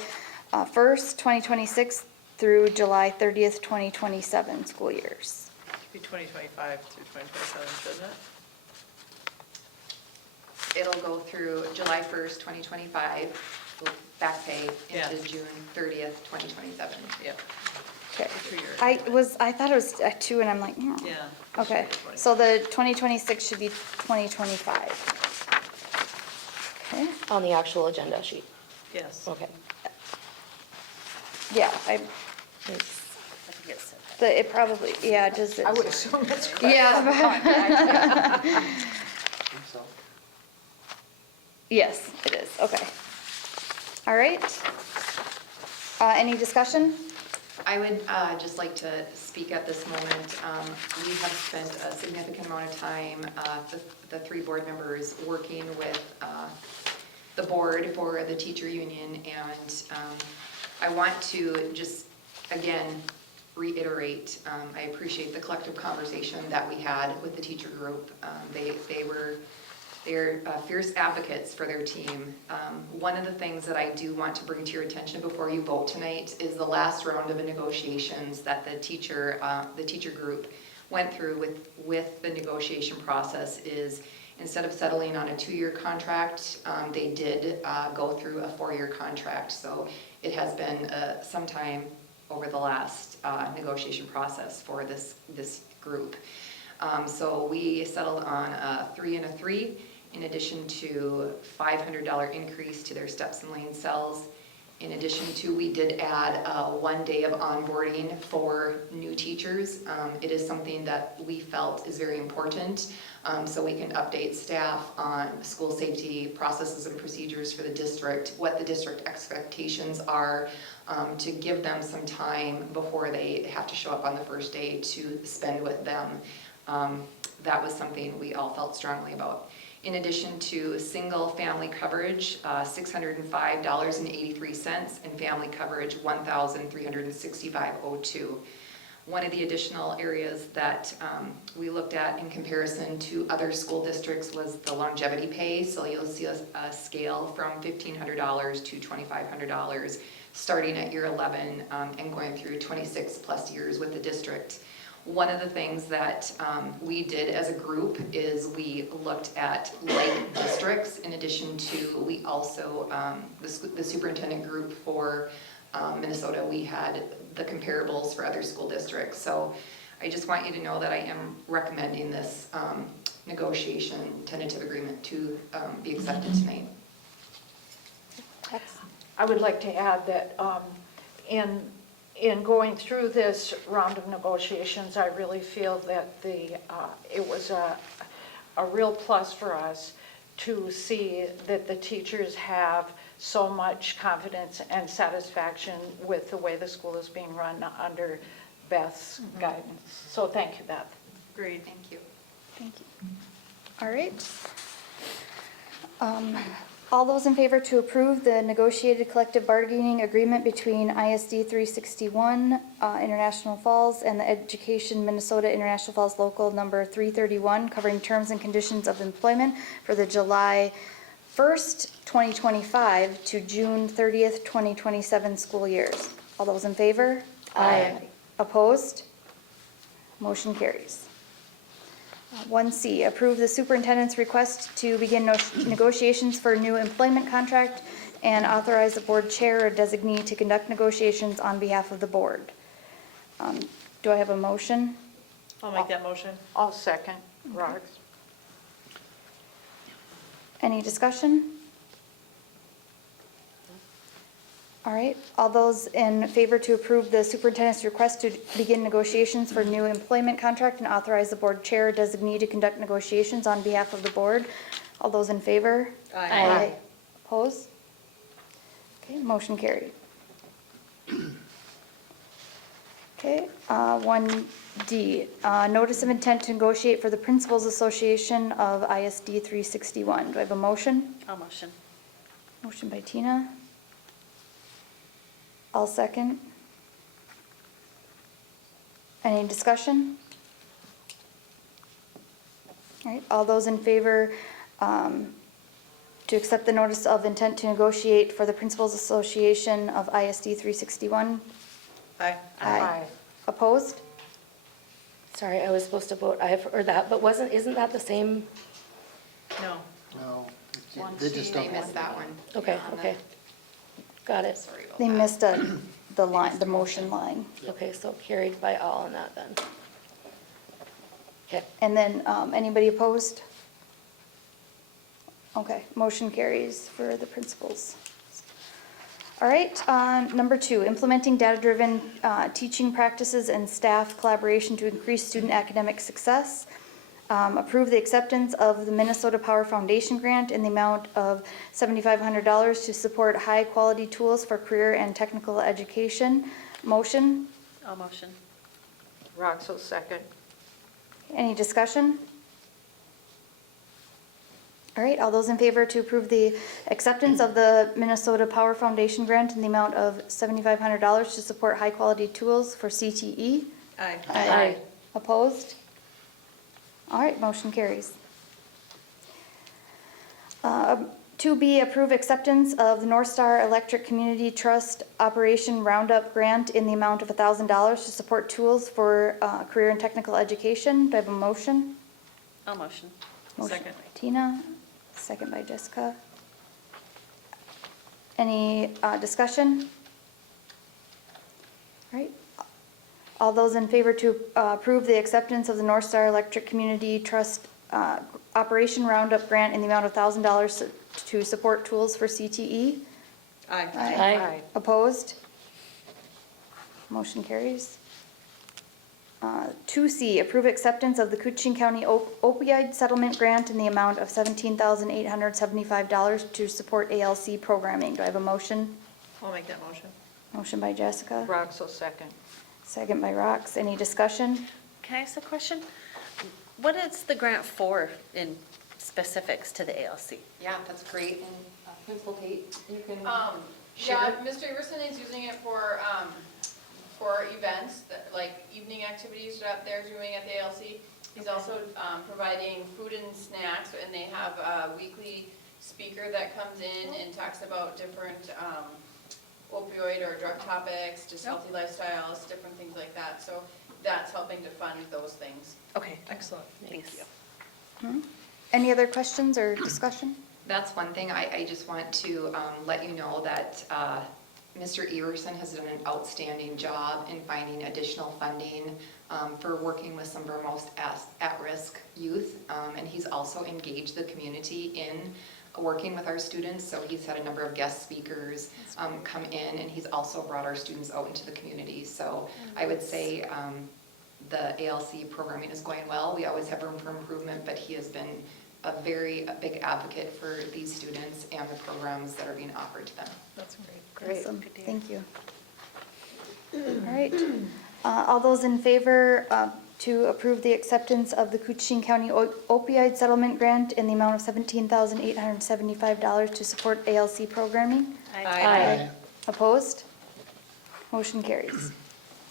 1st, 2026 through July 30th, 2027 school years. Be 2025 through 2027, shouldn't it? It'll go through July 1st, 2025, back pay Yeah. into June 30th, 2027. Yep. Okay. 2 years. I thought it was 2 and I'm like, Yeah. Okay, so the 2026 should be 2025. Okay, On the actual agenda sheet. Yes. Okay. yeah, I think it said that. it probably, yeah, does it? I would assume that's correct. Yeah. I think so. Yes, it is, okay. All right. Any discussion? I would just like to speak at this moment. We have spent a significant amount of time, the 3 board members, working with the board for the teacher union, and I want to just, again, reiterate, I appreciate the collective conversation that we had with the teacher group. They're fierce advocates for their team. One of the things that I do want to bring to your attention before you vote tonight is the last round of negotiations that the teacher group went through with the negotiation process is, instead of settling on a 2-year contract, they did go through a 4-year contract. So it has been some time over the last negotiation process for this group. So we settled on a 3 and a 3, in addition to $500 increase to their steps and lane cells, In addition to, we did add 1 day of onboarding for new teachers. It is something that we felt is very important, so we can update staff on school safety processes and procedures for the district, what the district expectations are, to give them some time before they have to show up on the first day to spend with them. That was something we all felt strongly about. In addition to single family coverage, $605.83, and family coverage, $1,365.02. One of the additional areas that we looked at in comparison to other school districts was the longevity pay. So you'll see a scale from $1,500 to $2,500, starting at year 11 and going through 26 plus years with the district. One of the things that we did as a group is we looked at like districts. In addition to, we also, the superintendent group for Minnesota, we had the comparables for other school districts. So I just want you to know that I am recommending this negotiation tentative agreement to be accepted tonight. I would like to add that in going through this round of negotiations, I really feel that it was a real plus for us to see that the teachers have so much confidence and satisfaction with the way the school is being run under Beth's guidance. So thank you, Beth. Agreed. Thank you. Thank you. All right. All those in favor to approve the negotiated collective bargaining agreement between ISD 361 International Falls and the Education Minnesota International Falls Local Number 331 covering terms and conditions of employment for the July 1st, 2025 to June 30th, 2027 school years. All those in favor? Aye. Opposed? Motion carries. 1C, approve the superintendent's request to begin negotiations for a new employment contract and authorize the board chair or designee to conduct negotiations on behalf of the board. Do I have a motion? I'll make that motion. I'll second Rox. Any discussion? All right, all those in favor to approve the superintendent's request to begin negotiations for new employment contract and authorize the board chair or designee to conduct negotiations on behalf of the board. All those in favor? Aye. Opposed? Okay, motion carried. Okay, 1D, notice of intent to negotiate for the Principals Association of ISD 361. Do I have a motion? I'll motion. Motion by Tina. I'll second. Any discussion? All right, all those in favor to accept the notice of intent to negotiate for the Principals Association of ISD 361? Aye. Aye. Opposed? Sorry, I was supposed to vote aye for that, but isn't that the same? No. No, One they C, just They don't. missed that one. Okay, on the- okay. Got it. Sorry about They that. missed the line, the motion line. Okay, so carried by all on that then. Okay. And then, anybody opposed? Okay, motion carries for the principals. All right, number 2, implementing data-driven teaching practices and staff collaboration to increase student academic success. Approve the acceptance of the Minnesota Power Foundation grant in the amount of $7,500 to support high-quality tools for career and technical education. Motion? I'll motion. Rox will second. Any discussion? All right, all those in favor to approve the acceptance of the Minnesota Power Foundation grant in the amount of $7,500 to support high-quality tools for CTE? Aye. Aye. Opposed? All right, motion carries. 2B, approve acceptance of the North Star Electric Community Trust Operation Roundup Grant in the amount of $1,000 to support tools for career and technical education. Do I have a motion? I'll motion. Motion Second. by Tina, second by Jessica. Any discussion? All right. All those in favor to approve the acceptance of the North Star Electric Community Trust Operation Roundup Grant in the amount of $1,000 to support tools for CTE? Aye. Aye. Opposed? Motion carries. 2C, approve acceptance of the Coochin County opioid settlement grant in the amount of $17,875 to support ALC programming. Do I have a motion? I'll make that motion. Motion by Jessica, Rox will second. second by Rox. Any discussion? Can I ask a question? What is the grant for in specifics to the ALC? Yeah, that's great. And Principal Tate, you can Yeah, share. Mr. Everson is using it for events, like evening activities that they're doing at the ALC. He's also providing food and snacks, and they have a weekly speaker that comes in and talks about different opioid or drug topics, just healthy lifestyles, different things like that. So that's helping to fund those things. Okay, excellent. Thank you. Any other questions or discussion? That's one thing. I just want to let you know that Mr. Everson has done an outstanding job in finding additional funding for working with some of our most at-risk youth. And he's also engaged the community in working with our students. So he's had a number of guest speakers come in, and he's also brought our students out into the community. So I would say the ALC programming is going well. We always have room for improvement, but he has been a big advocate for these students and the programs that are being offered to them. That's great. Awesome. Thank you. All right. All those in favor to approve the acceptance of the Coochin County opioid settlement grant in the amount of $17,875 to support ALC programming? Aye. Opposed? Motion carries.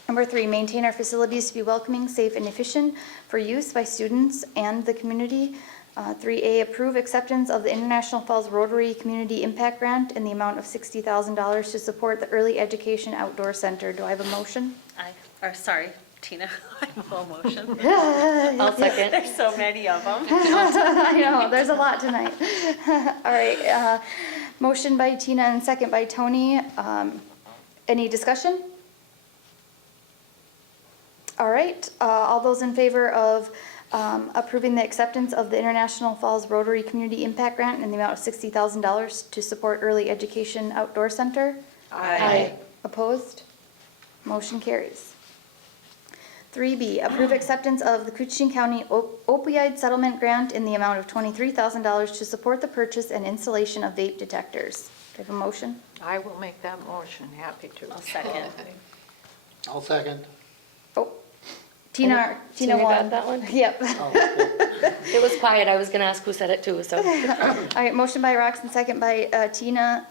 Number 3, maintain our facilities to be welcoming, safe, and efficient for use by students and the community. 3A, approve acceptance of the International Falls Rotary Community Impact Grant in the amount of $60,000 to support the Early Education Outdoor Center. Do I have a motion? Sorry, Tina, I have a motion. I'll second. There's so many of them. I know, there's a lot tonight. All right, motion by Tina and second by Tony. Any discussion? All right, all those in favor of approving the acceptance of the International Falls Rotary Community Impact Grant in the amount of $60,000 to support Early Education Outdoor Center? Aye. Opposed? Motion carries. 3B, approve acceptance of the Coochin County opioid settlement grant in the amount of $23,000 to support the purchase and installation of vape detectors. Do I have a motion? I will make that motion, happy to. I'll second. I'll second. Oh, Tina Tina won. got that one? Yep. Oh, good. It was quiet. I was going to ask who said it too, so. All right, motion by Rox and second by Tina.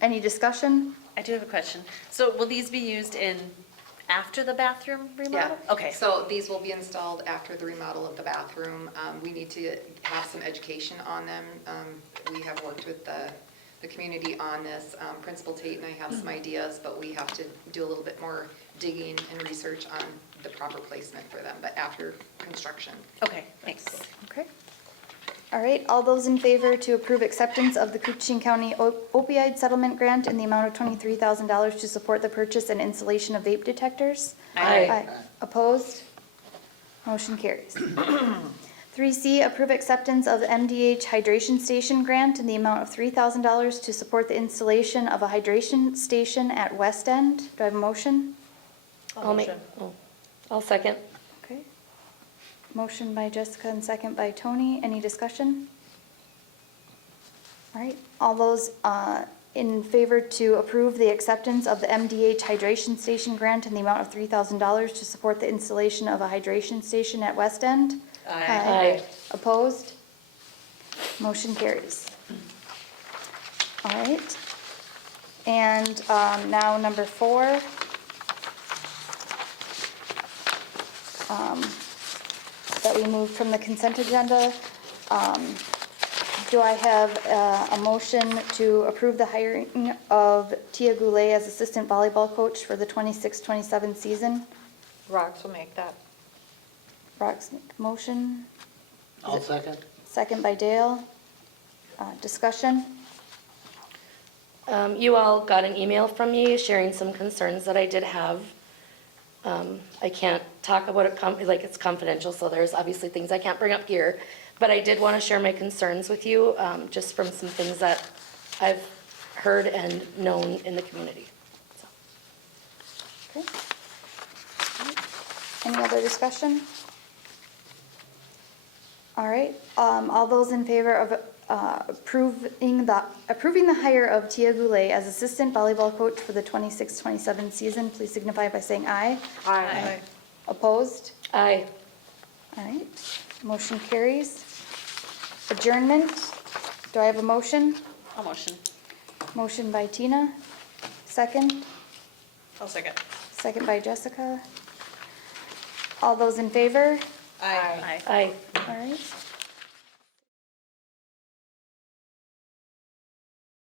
Any discussion? I do have a question. So will these be used after the bathroom remodel? Okay. So these will be installed after the remodel of the bathroom. We need to have some education on them. We have worked with the community on this. Principal Tate and I have some ideas, but we have to do a little bit more digging and research on the proper placement for them, but after construction. Okay, thanks. Okay. All right, all those in favor to approve acceptance of the Coochin County opioid settlement grant in the amount of $23,000 to support the purchase and installation of vape detectors? Aye. Opposed? Motion carries. 3C, approve acceptance of the MDH hydration station grant in the amount of $3,000 to support the installation of a hydration station at West End. Do I have a motion? I'll second. Okay. Motion by Jessica and second by Tony. Any discussion? All right, all those in favor to approve the acceptance of the MDH hydration station grant in the amount of $3,000 to support the installation of a hydration station at West End? Aye. Opposed? Motion carries. All right. And now number 4. That we moved from the consent agenda. Do I have a motion to approve the hiring of Tia Goulet as assistant volleyball coach for the 26-27 season? Rox will make that. Rox, motion. I'll second. Second by Dale. Discussion? You all got an email from me sharing some concerns that I did have. I can't talk about it, like it's confidential, so there's obviously things I can't bring up here. But I did want to share my concerns with you, just from some things that I've heard and known in the community. So. Okay. Any other discussion? All right, all those in favor of approving the hire of Tia Goulet as assistant volleyball coach for the 26-27 season, please signify by saying aye. Aye. Opposed? Aye. All right, motion carries. Adjournment, do I have a motion? I'll motion. Motion by Tina, second. I'll second. Second by Jessica. All those in favor? Aye. Aye. Aye. All right.